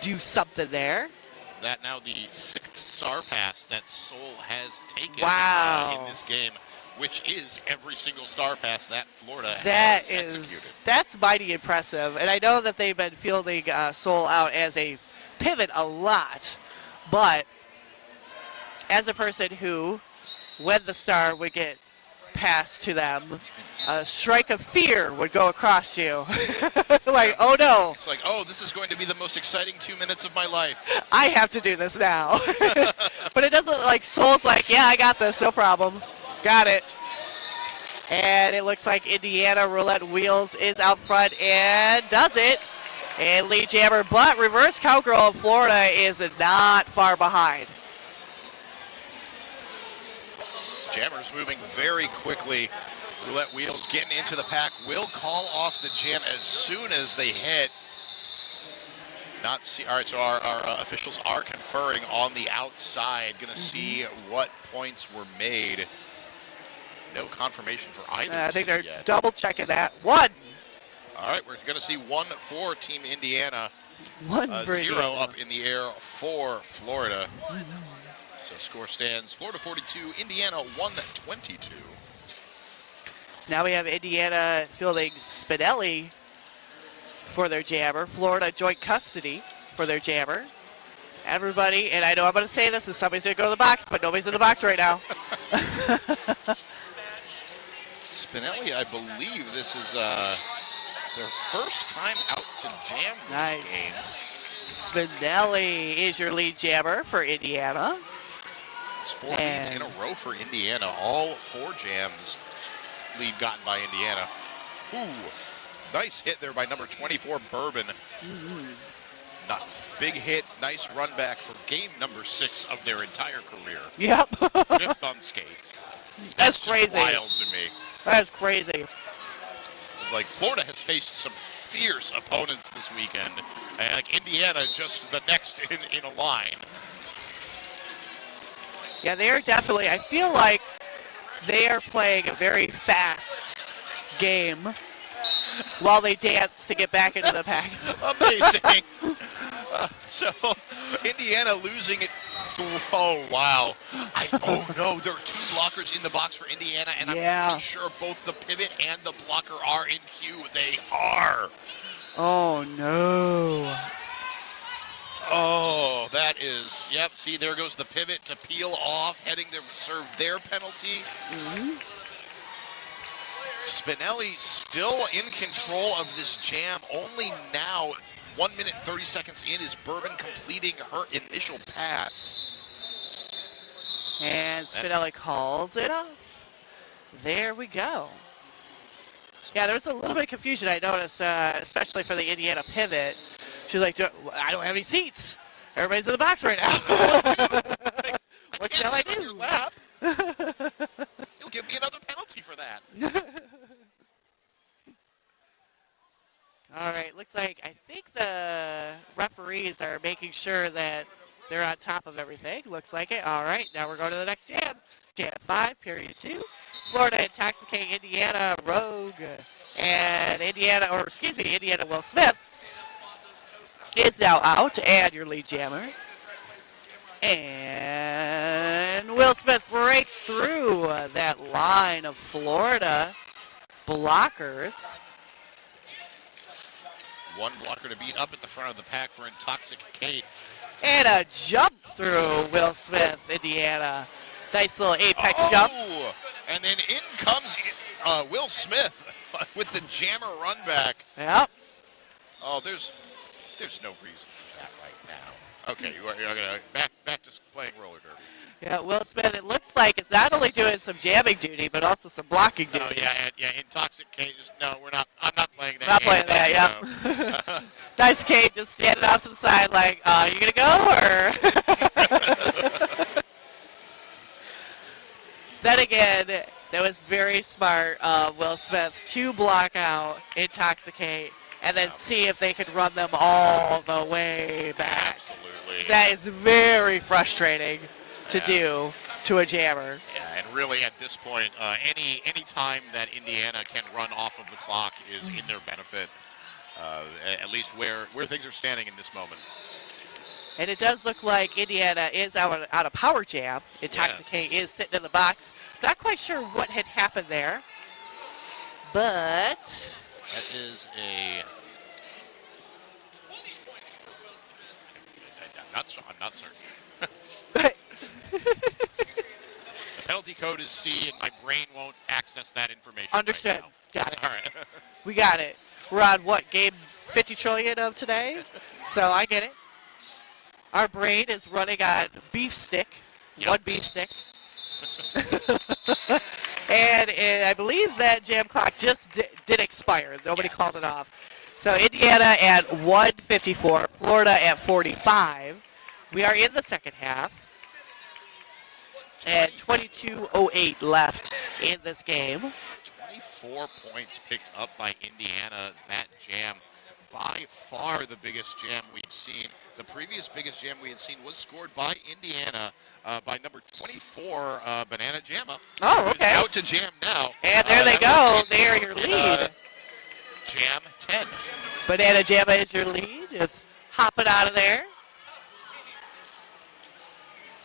do something there. That now the 6th star pass that Soul has taken in this game, which is every single star pass that Florida has executed. That's mighty impressive. And I know that they've been fielding Soul out as a pivot a lot, but as a person who, when the star would get passed to them, a strike of fear would go across you. Like, oh no. It's like, oh, this is going to be the most exciting 2 minutes of my life. I have to do this now. But it doesn't look like Soul's like, yeah, I got this, no problem. Got it. And it looks like Indiana Roulette Wheels is out front and does it. And lead jammer, but reverse cowgirl of Florida is not far behind. Jammers moving very quickly. Roulette Wheels getting into the pack. Will call off the jam as soon as they hit. All right, so our officials are conferring on the outside. Going to see what points were made. No confirmation for either I think team they're yet. double checking that. 1. All right, we're going to see 1 for Team Indiana. 1 for 0 Indiana. up in the air for Florida. So score stands Florida 42, Indiana 122. Now we have Indiana fielding Spinelli for their jammer. Florida joint custody. for their jammer. Everybody, and I know I'm going to say this, is somebody's going to go to the box, but nobody's in the box right now. Spinelli, I believe this is their first time out to jam this Nice. Spinelli is your lead jammer for Indiana. It's 4 leads in a row for Indiana. All 4 jams lead gotten by Indiana. Ooh, nice hit there by number 24, Bourbon. Not, big hit, nice run back for game number 6 of their entire career. Yep. 5th on skates. That's just crazy. Wild to me. That's crazy. It's like Florida has faced some fierce opponents this weekend, and like Indiana just the next in a line. Yeah, they are definitely, I feel like they are playing a very fast game while they dance to get back into the pack. Amazing. So Indiana losing it. Oh, wow. Oh, no, there are 2 blockers in the box for Indiana, and I'm pretty sure both the pivot and the blocker are in queue. They are. Oh, no. Oh, that is, yep, see, there goes the pivot to peel off, heading to serve their penalty. Spinelli still in control of this jam. Only now, 1 minute, 30 seconds in, is Bourbon completing her initial pass. And Spinelli calls it up. There we go. Yeah, there was a little bit of confusion I noticed, especially for the Indiana pivot. She's like, I don't have any seats. Everybody's in the box right now. What shall I do? Your lap. You'll give me another penalty for that. All right, looks like I think the referees are making sure that they're on top of everything. Looks like it. All right, now we're going to the next jam. Jam 5, period 2. Florida Intoxicate Indiana Rogue. And Indiana Will Smith is now out, and your lead jammer. And Will Smith breaks through that line of Florida blockers. 1 blocker to beat up at the front of the pack for Intoxicate. And a jump through Will Smith, Indiana. Nice little apex jump. And then in comes Will Smith with the jammer run back. Yep. Oh, there's no reason for that right now. Okay, you're gonna back to playing roller derby. Yeah, Will Smith, it looks like it's not only doing some jamming duty, but also some blocking duty. Oh, yeah, Intoxicate, I'm not playing that. Not playing that, yeah. Nice Kate just standing off to the side like, you gonna go, or? Then again, that was very smart of Will Smith to block out Intoxicate and then see if they could run them all the way back. Absolutely. That is very frustrating to do to a jammer. Yeah, and really at this point, any time that Indiana can run off of the clock is in their benefit, at least where things are standing in this moment. And it does look like Indiana is out of power jam. Intoxicate is sitting in the box. Not quite sure what had happened there, but that is I'm not certain. The penalty code is C, and my brain won't access that information. Understood. Right now. Got it. All right. We got it. We're on what, game 50 trillion of today? So I get it. Our brain is running on beef stick, one beef stick. And I believe that jam clock just did expire. Nobody called it off. So Indiana at 1:54, Florida at 45. We are in the second half. And 22:08 left in this game. 24 points picked up by Indiana. That jam, by far the biggest jam we've seen. The previous biggest jam we had seen was scored by Indiana by number 24, Banana Jamma. Oh, okay. Out to jam now. And there they go. They are your lead. Jam 10. Banana Jamma is your lead. Just hopping out of there.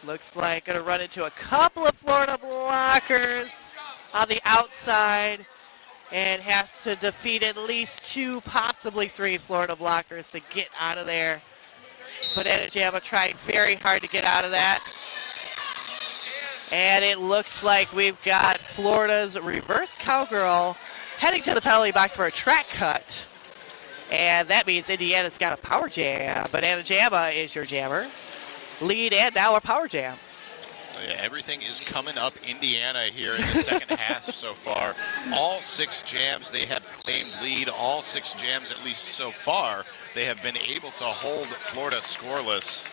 Looks like going to run into a couple of Florida blockers on the outside and has to defeat at least 2, possibly 3 Florida blockers to get out of there. Banana Jamma trying very hard to get out of that. And it looks like we've got Florida's reverse cowgirl heading to the penalty box for a track cut. And that means Indiana's got a power jam. Banana Jamma is your jammer. Lead and now a power jam. So yeah, everything is coming up Indiana here in the second half so far. All 6 jams, they have claimed lead. All 6 jams, at least so far, they have been able to hold Florida scoreless.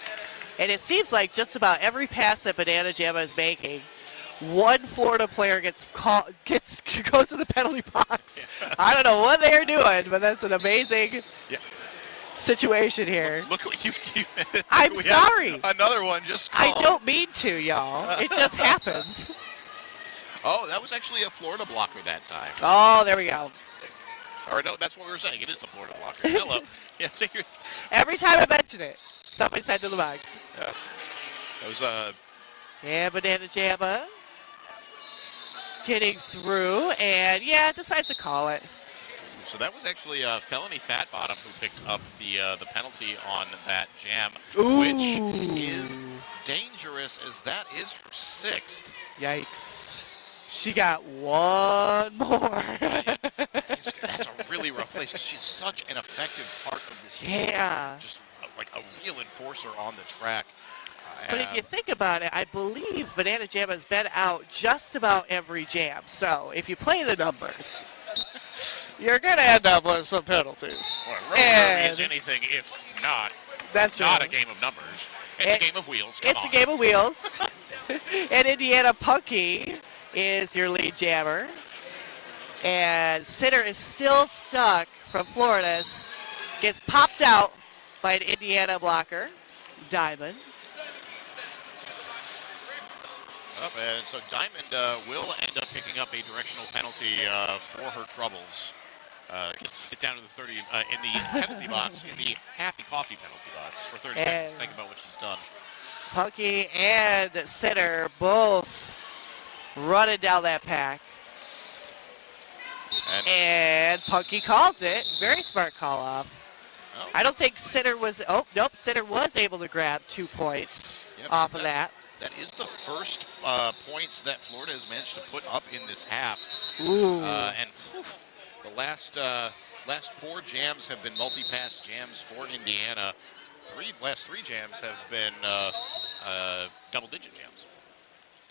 And it seems like just about every pass that Banana Jamma is making, one Florida player goes to the penalty box. I don't know what they're doing, but that's an amazing situation here. Look what you've I'm sorry. Another one just I called. don't mean to, y'all. It just happens. Oh, that was actually a Florida blocker that time. Oh, there we go. Or no, that's what we were saying. It is the Florida blocker. Hello. Yeah, so Every time I mention it, somebody's head to the box. that was Yeah, Banana Jamma getting through, and decides to call it. so that was actually Felony Fat Bottom who picked up the penalty on that jam, which is dangerous as that is her 6th. Yikes. She got one more. That's a really rough place because she's such an effective part of this team. Yeah. Just like a real enforcer on the track. But if you think about it, I believe Banana Jamma has been out just about every jam. So if you play the numbers, you're going to end up with some penalties. Well, roller derby is anything if not. That's not right. a game of numbers. It's a game of wheels. Come It's on. a game of wheels. And Indiana Punky is your lead jammer. And Sitter is still stuck from Florida's. Gets popped out by an Indiana blocker, Diamond. And so Diamond will end up picking up a directional penalty for her troubles. Gets to sit down in the in the penalty box, in the Happy Coffee penalty box for 30 seconds to think about what she's done. Punky and Sitter both running down that pack. And Punky calls it. Very smart call off. Oh. I don't think Sitter was. Oh, nope. Sitter was able to grab 2 points off of that. That is the first points that Florida has managed to put up in this half. Ooh. And the last 4 jams have been multi-pass jams for Indiana. Last three jams have been double-digit jams.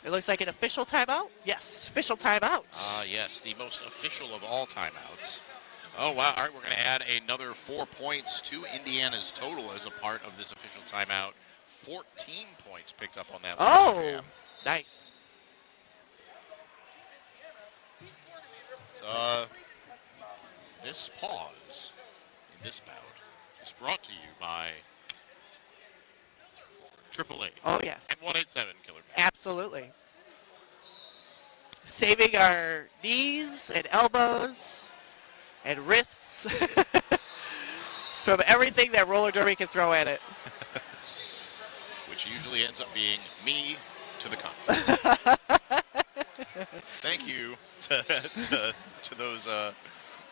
It looks like an official timeout. Yes, official timeout. Yes, the most official of all timeouts. Oh, wow. All right, we're going to add another 4 points to Indiana's total as a part of this official timeout. 14 points picked up on that last jam. Nice. This pause in this bout is brought to you by AAA. Oh, yes. And 187 Killer Pads. Absolutely. Saving our knees and elbows and wrists from everything that roller derby can throw at it. Which usually ends up being me to the contrary. Thank you to those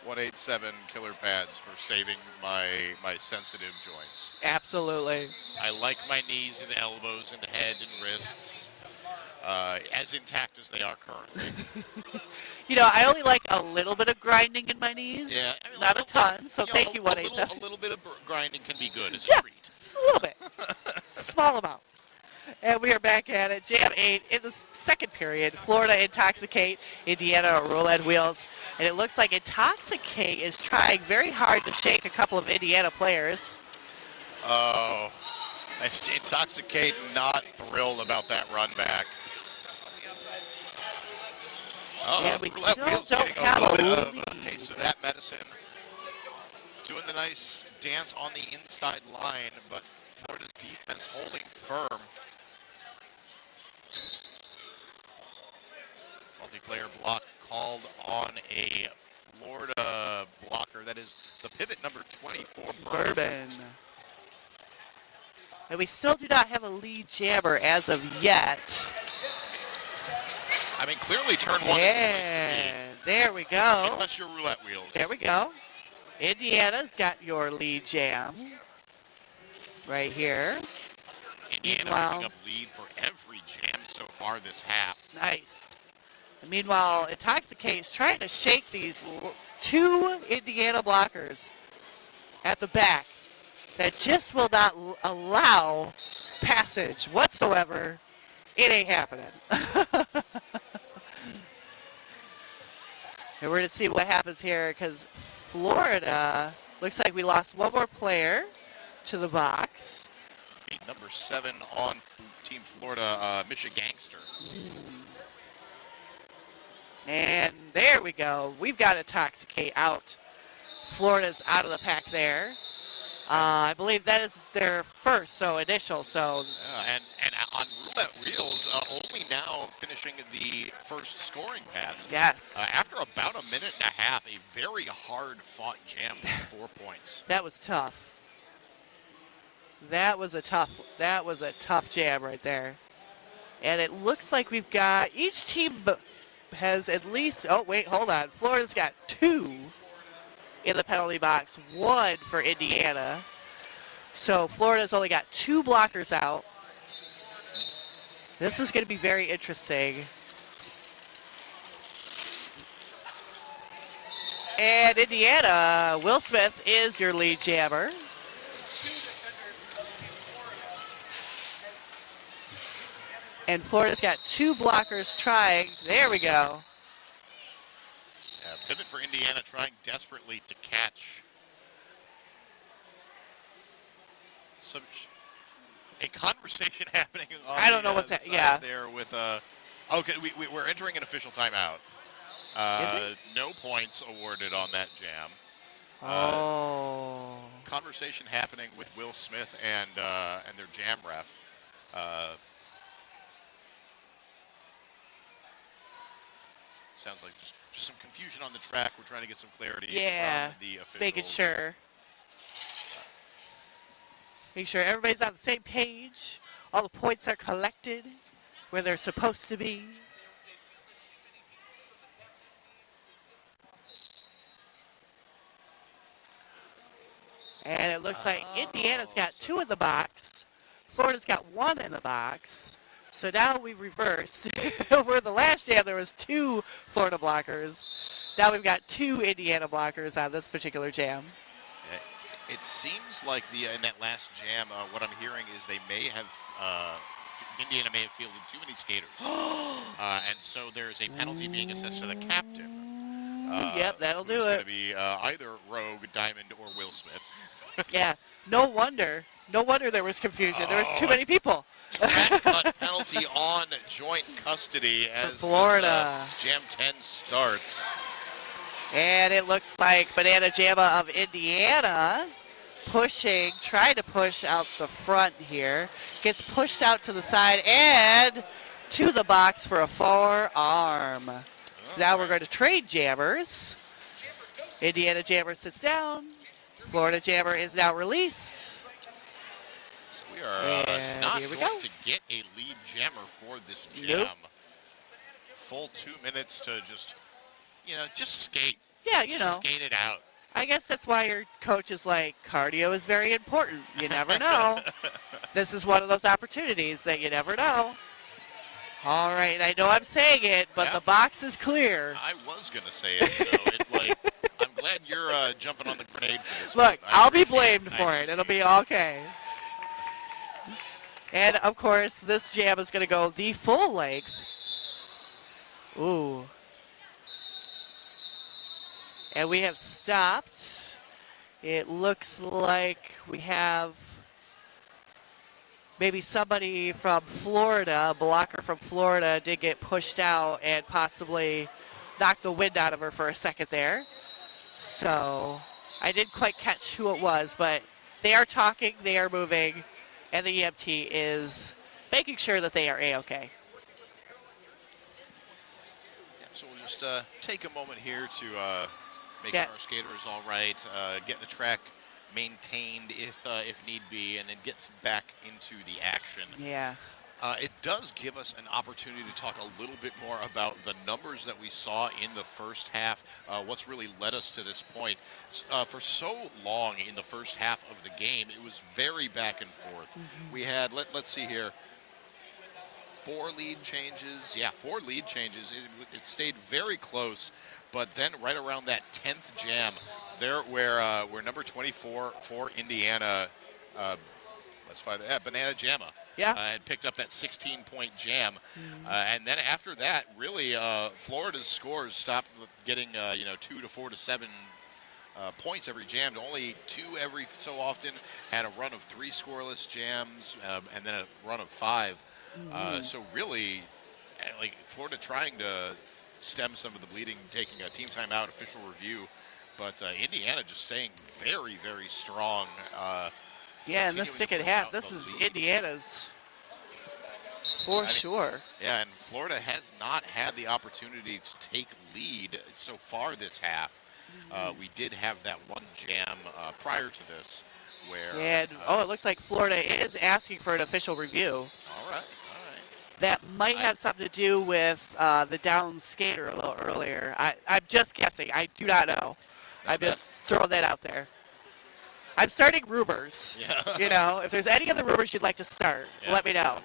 187 Killer Pads for saving my sensitive joints. Absolutely. I like my knees and elbows and head and wrists as intact as they are currently. You know, I only like a little bit of grinding in my knees. Yeah, I mean, not a ton, so thank you, 187. A little bit of grinding can be good as a Yeah, treat. just a little bit. Small amount. And we are back at it. Jam 8 in the second period. Florida Intoxicate, Indiana Roulette Wheels. And it looks like Intoxicate is trying very hard to shake a couple of Indiana players. Oh, Intoxicate not thrilled about that run back. And we Roulette still Wheels don't getting have a a little bit of lead. a taste of that medicine. Doing the nice dance on the inside line, but Florida's defense holding firm. Multiplayer block called on a Florida blocker. That is the pivot number 24. Bourbon. And we still do not have a lead jammer as of yet. I mean, clearly turn one is the place to And there we go. be. Unless you're roulette wheels. There we go. Indiana's got your lead jam. right here. Indiana Meanwhile- picking up lead for every jam so far this half. Nice. And meanwhile, Intoxicate's trying to shake these two Indiana blockers at the back that just will not allow passage whatsoever. It ain't happening. And we're going to see what happens here because Florida looks like we lost one more player to the box. Number 7 on Team Florida, Michigangster. And there we go. We've got Intoxicate out. Florida's out of the pack there. I believe that is their first, so initial. So And on roulette wheels, only now finishing the first scoring pass. yes, After about a minute and a half, a very hard-fought jam with 4 points. that was tough. That was a tough jam right there. And it looks like we've got each team has at least. Oh wait, hold on. Florida's got 2 in the penalty box, 1 for Indiana. So Florida's only got 2 blockers out. This is going to be very interesting. And Indiana, Will Smith is your lead jammer. And Florida's got 2 blockers trying. There we go. Pivot for Indiana, trying desperately to catch a conversation happening on I don't know what's side yeah. there with okay, we're entering an official timeout. No points awarded on that jam. Oh. Conversation happening with Will Smith and their jam ref. Sounds like just some confusion on the track. We're trying to get some clarity Yeah. from the officials. Making sure. Make sure everybody's on the same page. All the points are collected where they're supposed to be. And it looks like Indiana's got 2 in the box. Florida's got 1 in the box. So now we've reversed. Where the last jam there was 2 Florida blockers. Now we've got 2 Indiana blockers on this particular jam. It seems like in that last jam, what I'm hearing is they may have Indiana may have fielded too many skaters, and so there's a penalty being assessed to the captain. Yep, that'll do It's it. going to be either Rogue, Diamond, or Will Smith. Yeah, no wonder there was confusion. There was too many people. Track cut penalty on joint custody as Florida. This, Jam 10 starts. And it looks like Banana Jamma of Indiana trying to push out the front here. Gets pushed out to the side and to the box for a forearm. So now we're going to trade jammers. Indiana Jammer sits down. Florida Jammer is now released. So we are And not here we going go. to get a lead jammer for this jam. Nope. Full 2 minutes to just skate. Yeah, Just skate it out. I guess that's why your coach is like, cardio is very important. You never know. This is one of those opportunities that you never know. All right, I know I'm saying it, but Yeah. the box is clear. I was going to say it, so I'm glad you're jumping on the grenade for this Look, one. I I'll be appreciate blamed I for it. It'll appreciate be okay. And, of course, this jam is going to go the full length. Ooh. And we have stopped. It looks like we have maybe somebody from Florida, a blocker from Florida, did get pushed out and possibly knocked the wind out of her for a second there. So I didn't quite catch who it was, but they are talking, they are moving, and the EMT is making sure that they are A-okay. Yeah, so we'll just take a moment here to make Yeah. sure our skaters all right, get the track maintained if need be, and then get back into the action. Yeah. It does give us an opportunity to talk a little bit more about the numbers that we saw in the first half, what's really led us to this point. For so long in the first half of the game, it was very back and forth. We had, let's see here, 4 lead changes. Yeah, 4 lead changes. It stayed very close, but then right around that 10th jam, there where number 24 for Indiana, let's find it, Banana Jamma, had picked up that 16-point jam. And then after that, really, Florida's scores stopped getting, 2 to 4 to 7 points every jam. Only 2 every so often. Had a run of 3 scoreless jams, and then a run of 5. So really, like Florida trying to stem some of the bleeding, taking a team timeout, official review, but Indiana just staying very, very strong. Yeah, in the second half, this is Indiana's for sure. Yeah, and Florida has not had the opportunity to take lead so far this half. We did have that one jam prior to this where... And, it looks like Florida is asking for an official review. All right. That might have something to do with the down skater a little earlier. I'm just guessing. I do not know. I'm just throwing that out there. I'm starting rumors. Yeah. If there's any other rumors you'd like to start, let me know.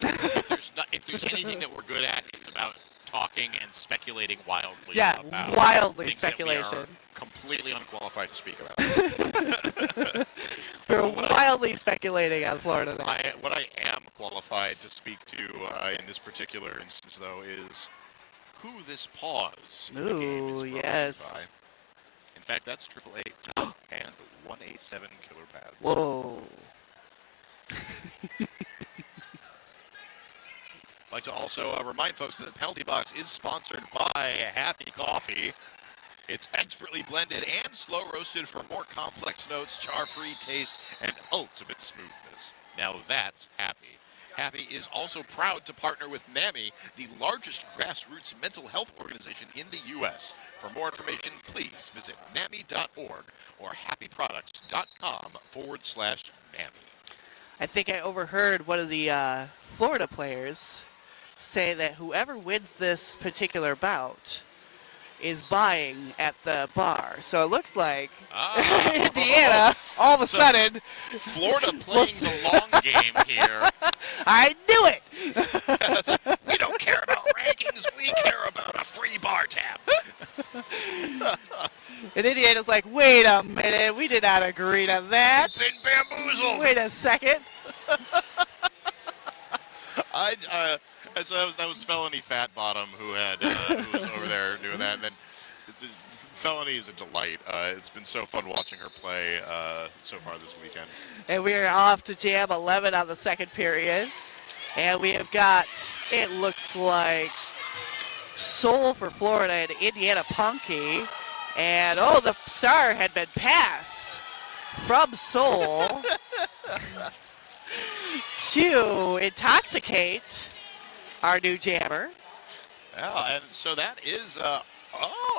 If there's anything that we're good at, it's about talking and speculating wildly. Yeah, about wildly things speculation. That we are completely unqualified to speak about. We're wildly speculating on Florida now. What I am qualified to speak to in this particular instance, though, is who this pause in the game is brought to you by. In fact, that's 888 and 187 killer pads. Whoa. I'd like to also remind folks that the Penalty Box is sponsored by Happy Coffee. It's expertly blended and slow roasted for more complex notes, char-free taste, and ultimate smoothness. Now that's Happy. Happy is also proud to partner with NAMI, the largest grassroots mental health organization in the U.S. For more information, please visit NAMI.org or happyproducts.com/NAMI. I think I overheard one of the Florida players say that whoever wins this particular bout is buying at the bar. So it looks like Indiana, all of a sudden... Florida playing the long game here. I knew it! We don't care about rankings. We care about a free bar tab. And Indiana's like, wait a minute, we did not agree to that. Been bamboozled. Wait a second. That was Felony Fat Bottom who was over there doing that. And then Felony is a delight. It's been so fun watching her play so far this weekend. And we are off to jam 11 on the second period. And we have got, it looks like, Soul for Florida and Indiana Punky. And, the star had been passed from Soul to Intoxicate, our new jammer. Yeah, and so that is,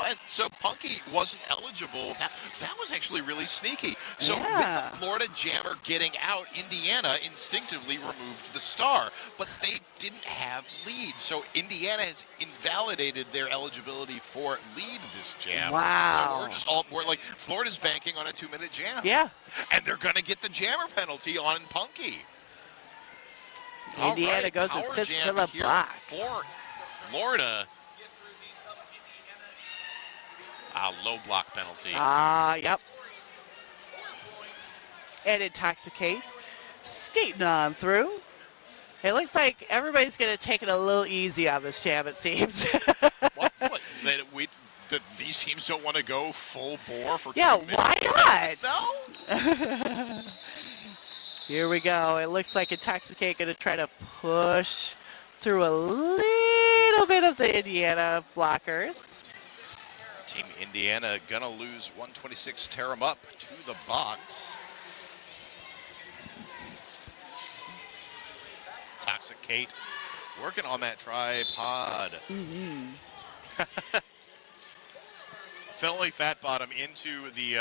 and so Punky wasn't eligible. That was actually really sneaky. So with the Florida jammer getting out, Indiana instinctively removed the star, but they didn't have lead. So Indiana has invalidated their eligibility for lead this jam. Wow. So we're like, Florida's banking on a 2-minute jam. Yeah. And they're going to get the jammer penalty on Punky. Indiana goes and sits to the box. For Florida. Low block penalty. Yep. And Intoxicate skating on through. It looks like everybody's going to take it a little easy on this jam, it seems. What? These teams don't want to go full bore for 2 minutes? Why not? No. Here we go. It looks like Intoxicate going to try to push through a little bit of the Indiana blockers. Team Indiana gonna lose 126, tear them up to the box. Intoxicate working on that tripod. Felony Fat Bottom into the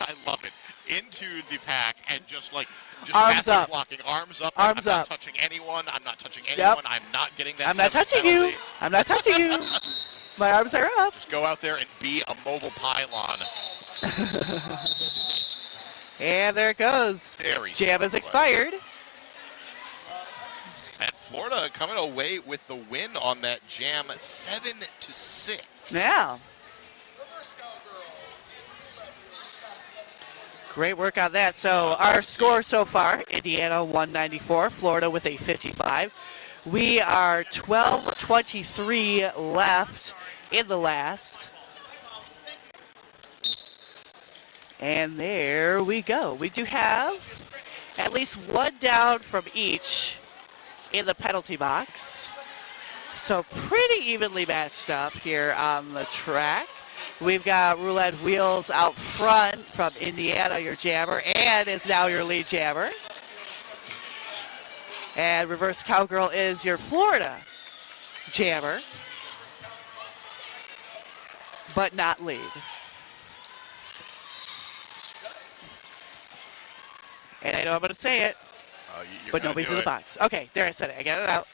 I love it. Into the pack and just Arms passive up. blocking, arms up. Arms I'm up. not touching anyone. I'm not touching anyone. I'm not getting that. I'm not 7th touching penalty. you. I'm not touching you. My arms are up. Just go out there and be a mobile pylon. And there it goes. Very Jam smart has play. expired. And Florida coming away with the win on that jam, 7-6. Yeah. Great work on that. So our score so far, Indiana 194, Florida with a 55. We are 12:23 left in the last. And there we go. We do have at least one down from each in the penalty box. So pretty evenly matched up here on the track. We've got roulette wheels out front from Indiana, your jammer, and is now your lead jammer. And reverse cowgirl is your Florida jammer, but not lead. And I know I'm going to say it, but nobody's in the box. Okay, there I said it. I got it out.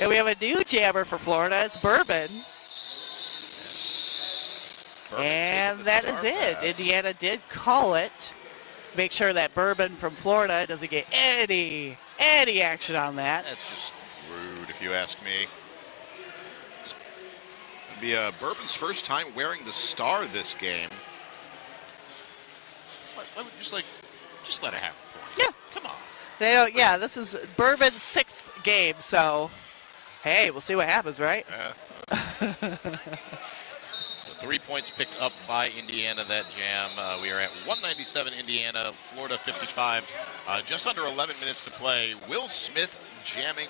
And we have a new jammer for Florida. It's Bourbon. And that is it. Indiana did call it. Make sure that Bourbon from Florida doesn't get any action on that. That's just rude, if you ask me. It'll be Bourbon's first time wearing the star this game. Just let it happen. Yeah. Come on. They don't, yeah, this is Bourbon's 6th game, so hey, we'll see what happens, right? So 3 points picked up by Indiana that jam. We are at 197 Indiana, Florida 55. Just under 11 minutes to play. Will Smith jamming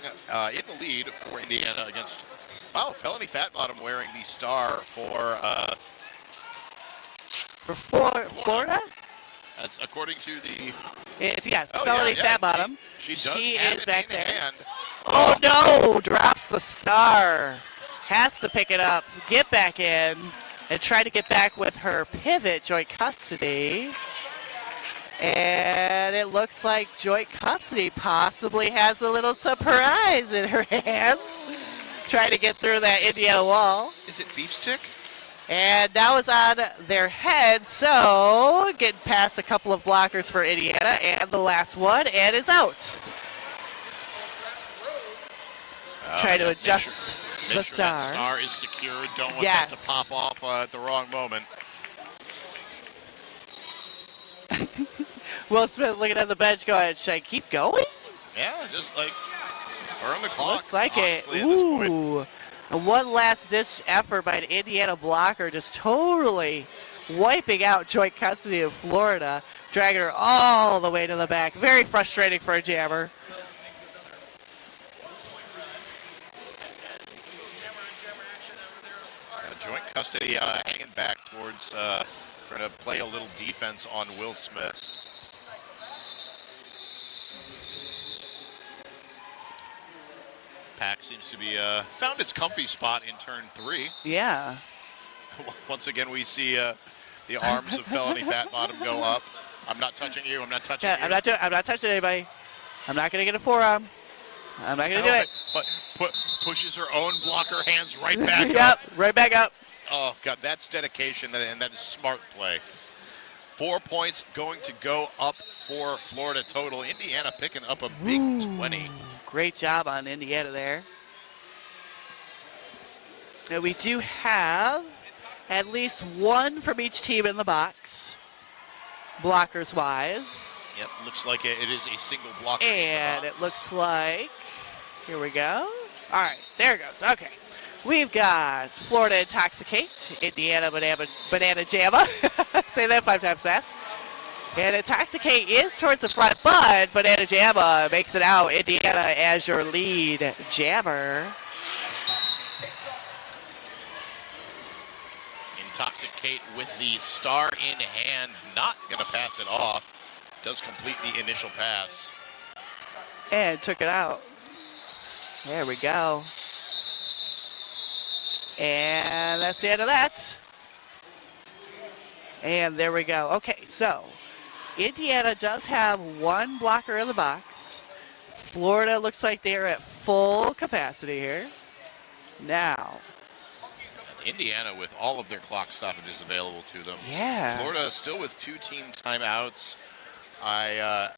in the lead for Indiana against, Felony Fat Bottom wearing the star for Florida? That's according to the... Yes, Oh, Felony yeah. Fat Bottom. She have is it back in there. hand. Oh no! Drops the star. Has to pick it up, get back in, and try to get back with her pivot, joint custody. And it looks like joint custody possibly has a little surprise in her hands. Trying to get through that Indiana wall. Is it beef stick? And now it's on their head, so getting past a couple of blockers for Indiana, and the last one, and is out. Try to adjust the sure star. That star is secured. Don't want Yes. that to pop off at the wrong moment. Will Smith looking at the bench going, should I keep going? Yeah, just burn the clock. Looks like it. honestly, at this point. Ooh. And one last ditch effort by an Indiana blocker, just totally wiping out joint custody of Florida, dragging her all the way to the back. Very frustrating for a jammer. Joint custody hanging back towards trying to play a little defense on Will Smith. Pack seems to be found its comfy spot in turn 3. Yeah. Once again, we see the arms of Felony Fat Bottom go up. I'm not touching you. I'm not touching you. I'm not touching anybody. I'm not going to get a forearm. I'm not going to do it. But pushes her own blocker hands right back up. Yep, right back up. Oh, God, that's dedication, and that is smart play. 4 points going to go up for Florida total. Indiana picking up a big 20. Great job on Indiana there. Now we do have at least one from each team in the box, blockers wise. Yep, looks like it is a single blocker. in the And it box. looks like, here we go. All right, there it goes. Okay. We've got Florida Intoxicate, Indiana Banana Jamma. Say that 5 times fast. And Intoxicate is towards the front, but Banana Jamma makes it out. Indiana as your lead jammer. Intoxicate with the star in hand, not going to pass it off. Does complete the initial pass. And took it out. There we go. And that's the end of that. And there we go. Okay, so Indiana does have one blocker in the box. Florida looks like they're at full capacity here. Now, Indiana with all of their clock stoppages available to them. yeah. Florida still with 2 team timeouts. I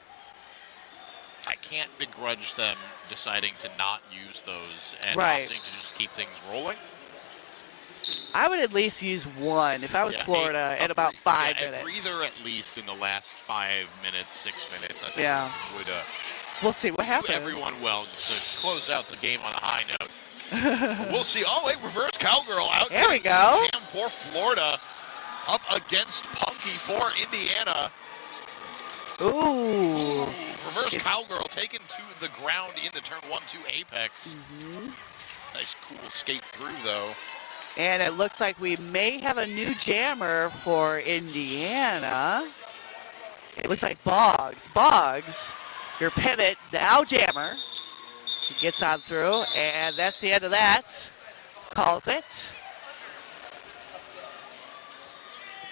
can't begrudge them deciding to not use those and Right. opting to just keep things rolling. I would at least use one if I was Yeah, Florida a at about 5 a minutes. breather at least in the last 5 minutes, 6 minutes. I think Yeah. would We'll see what do happens. everyone well just to close out the game on a high note. We'll see. Oh, wait, reverse cowgirl out. There we go. Jam for Florida up against Punky for Indiana. Ooh. Reverse cowgirl taken to the ground in the turn 1-2 apex. Nice cool skate through though. And it looks like we may have a new jammer for Indiana. It looks like Boggs. Boggs, your pivot, now jammer. He gets on through, and that's the end of that. Calls it.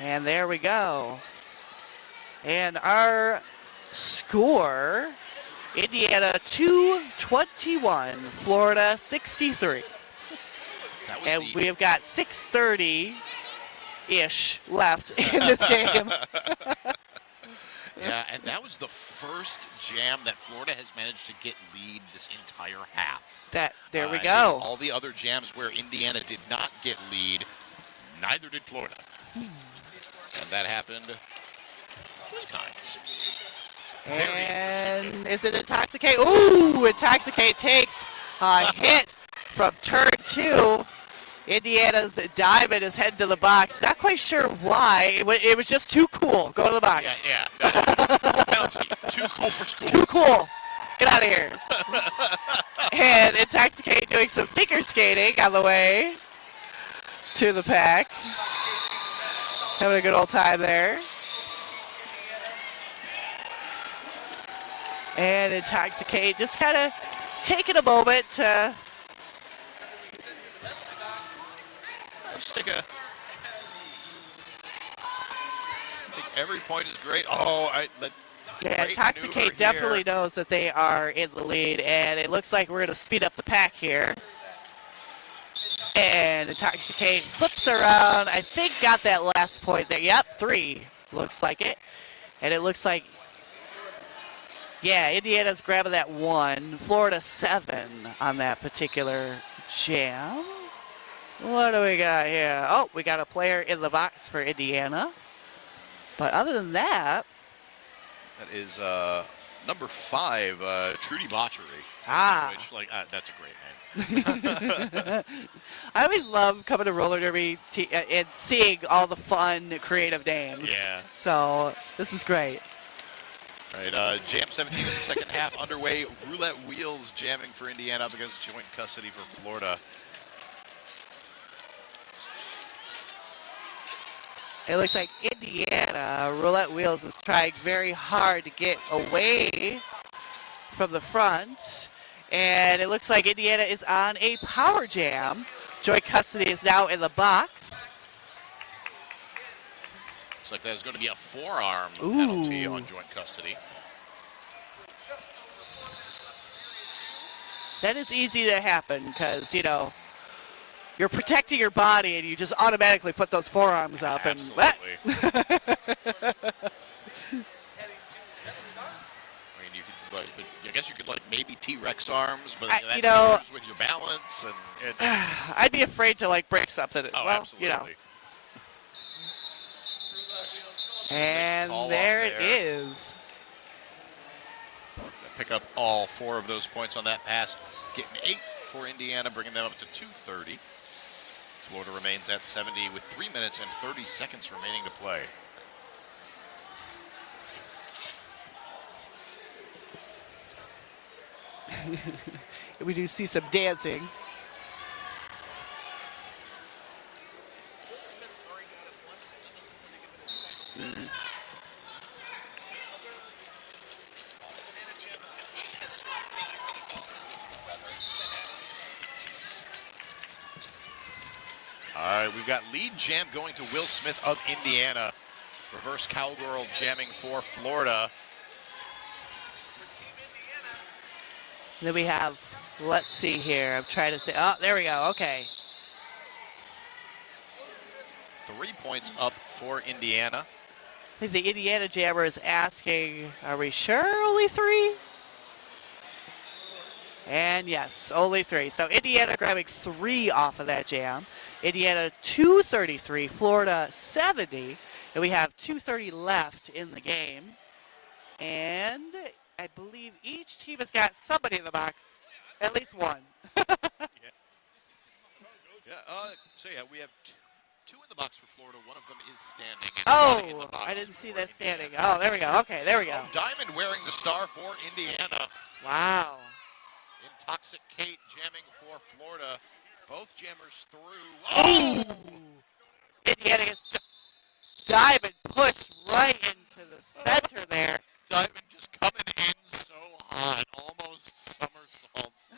And there we go. And our score, Indiana 221, Florida 63. That was And the we have got 6:30-ish left in this game. Yeah, and that was the first jam that Florida has managed to get lead this entire half. There we I go. think all the other jams where Indiana did not get lead, neither did Florida. And that happened 3 times. Very interesting. And is it Intoxicate? Ooh, Intoxicate takes a hit from turn 2. Indiana's Diamond is heading to the box. Not quite sure why. It was just too cool. Go to the box. Yeah. Bouncy. Too cool for school. Too cool. Get out of here. And Intoxicate doing some figure skating on the way to the pack. Having a good old time there. And Intoxicate just kind of taking a moment to Let's take a. I think every point is great. Oh, yeah, great Intoxicate maneuver definitely here. knows that they are in the lead, and it looks like we're going to speed up the pack here. And Intoxicate flips around. I think got that last point there. Yep, 3. Looks like it. And it looks like, yeah, Indiana's grabbing that 1. Florida 7 on that particular jam. What do we got here? Oh, we got a player in the box for Indiana. But other than that, That is number 5, Trudy Botchery. ah. Which, that's a great name. I always love coming to roller derby and seeing all the fun, creative names. Yeah. So this is great. All right, jam 17 in the second half underway. Roulette wheels jamming for Indiana up against joint custody for Florida. It looks like Indiana, Roulette Wheels, is trying very hard to get away from the front. And it looks like Indiana is on a power jam. Joint custody is now in the box. Looks like that is going to be a forearm penalty on joint custody. That is easy to happen because, you're protecting your body and you just automatically put those forearms up. Absolutely. And, I guess you could maybe T-Rex arms, but I- that you know- screws with your balance and I'd be afraid to break something. oh, well, absolutely. And Call off there it is. Pick up all 4 of those points on that pass, getting 8 for Indiana, bringing them up to 230. Florida remains at 70 with 3 minutes and 30 seconds remaining to play. We do see some dancing. Will Smith already got it once. I don't know if we're going to give it a second. Banana Jam has not been All right, we've got lead jam going to Will Smith of Indiana. Reverse cowgirl jamming for Florida. Then we have, let's see here. I'm trying to say, oh, there we go. Okay. 3 points up for Indiana. I think the Indiana Jammer is asking, are we sure only 3? And yes, only 3. So Indiana grabbing 3 off of that jam. Indiana 233, Florida 70. And we have 2:30 left in the game. And I believe each team has got somebody in the box, at least one. We have two in the box for Florida. One of them is standing. And Oh, one in the box I didn't see for that Indiana. standing. Oh, there we go. Okay, there we go. Oh, Diamond wearing the star for Indiana. Wow. Intoxicate jamming for Florida. Both jammers through. Oh! Indiana gets Diamond pushed right into the center there. Diamond just coming in so hot, almost somersaults,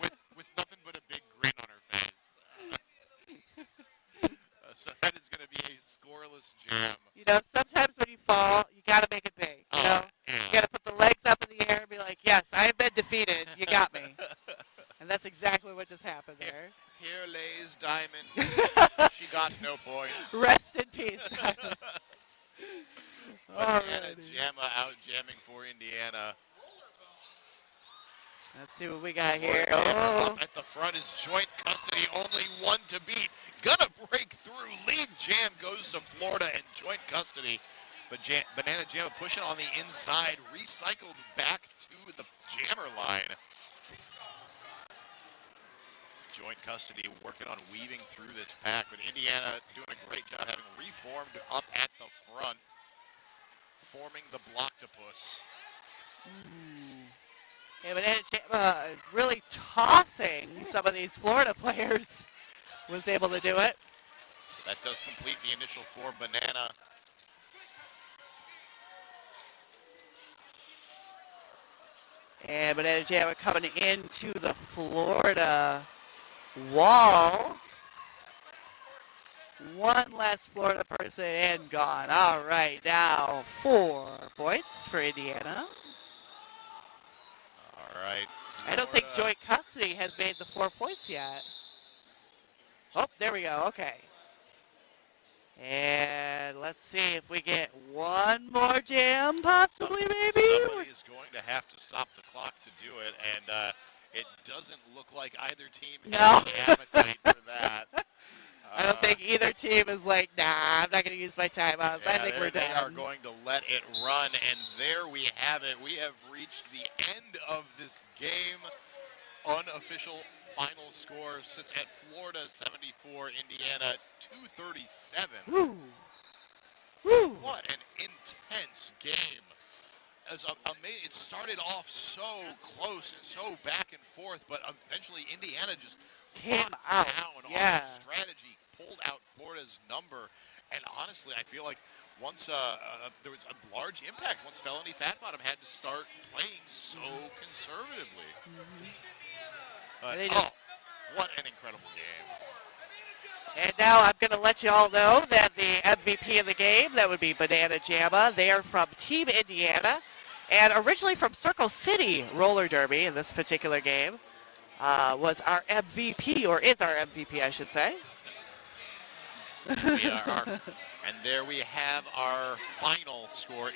with nothing but a big grin on her face. So that is going to be a scoreless jam. You know, sometimes when you fall, you got to make it big. You know, Yeah. you got to put the legs up in the air and be like, yes, I have been defeated. You got me. And that's exactly what just happened there. Here lays Diamond. She got no points. Rest in peace, Diamond. Banana Alrighty. Jamma out jamming for Indiana. Let's see what we got here. Jammer Oh, up at the front is joint custody, only one to beat. Gonna break through. Lead jam goes to Florida and joint custody. But Banana Jamma pushing on the inside, recycled back to the jammer line. Joint custody working on weaving through this pack, but Indiana doing a great job having reformed up at the front, forming the blocktopus. yeah, but really tossing some of these Florida players. Was able to do it. That does complete the initial for Banana. And Banana Jamma coming into the Florida wall. One less Florida person and gone. All right, now 4 points for Indiana. All right. I don't think Florida- joint custody has made the 4 points yet. Oh, there we go. Okay. And let's see if we get one more jam, possibly, maybe. Somebody is going to have to stop the clock to do it, and it doesn't look like either team No. has the appetite for that. I don't think either team is like, nah, I'm not going to use my timeouts. I think we're done. They are going to let it run, and there we have it. We have reached the end of this game. Unofficial final score sits at Florida 74, Indiana 237. Woo. Woo. What an intense game. It started off so close and so back and forth, but eventually Indiana just Came locked out. down Yeah. on strategy, pulled out Florida's number, and honestly, I feel like once there was a large impact once Felony Fat Bottom had to start playing so conservatively. But, They just- what an incredible game. And now I'm going to let you all know that the MVP of the game, that would be Banana Jamma. They are from Team Indiana and originally from Circle City Roller Derby in this particular game. Was our MVP, or is our MVP, I should say. And there we have our final score.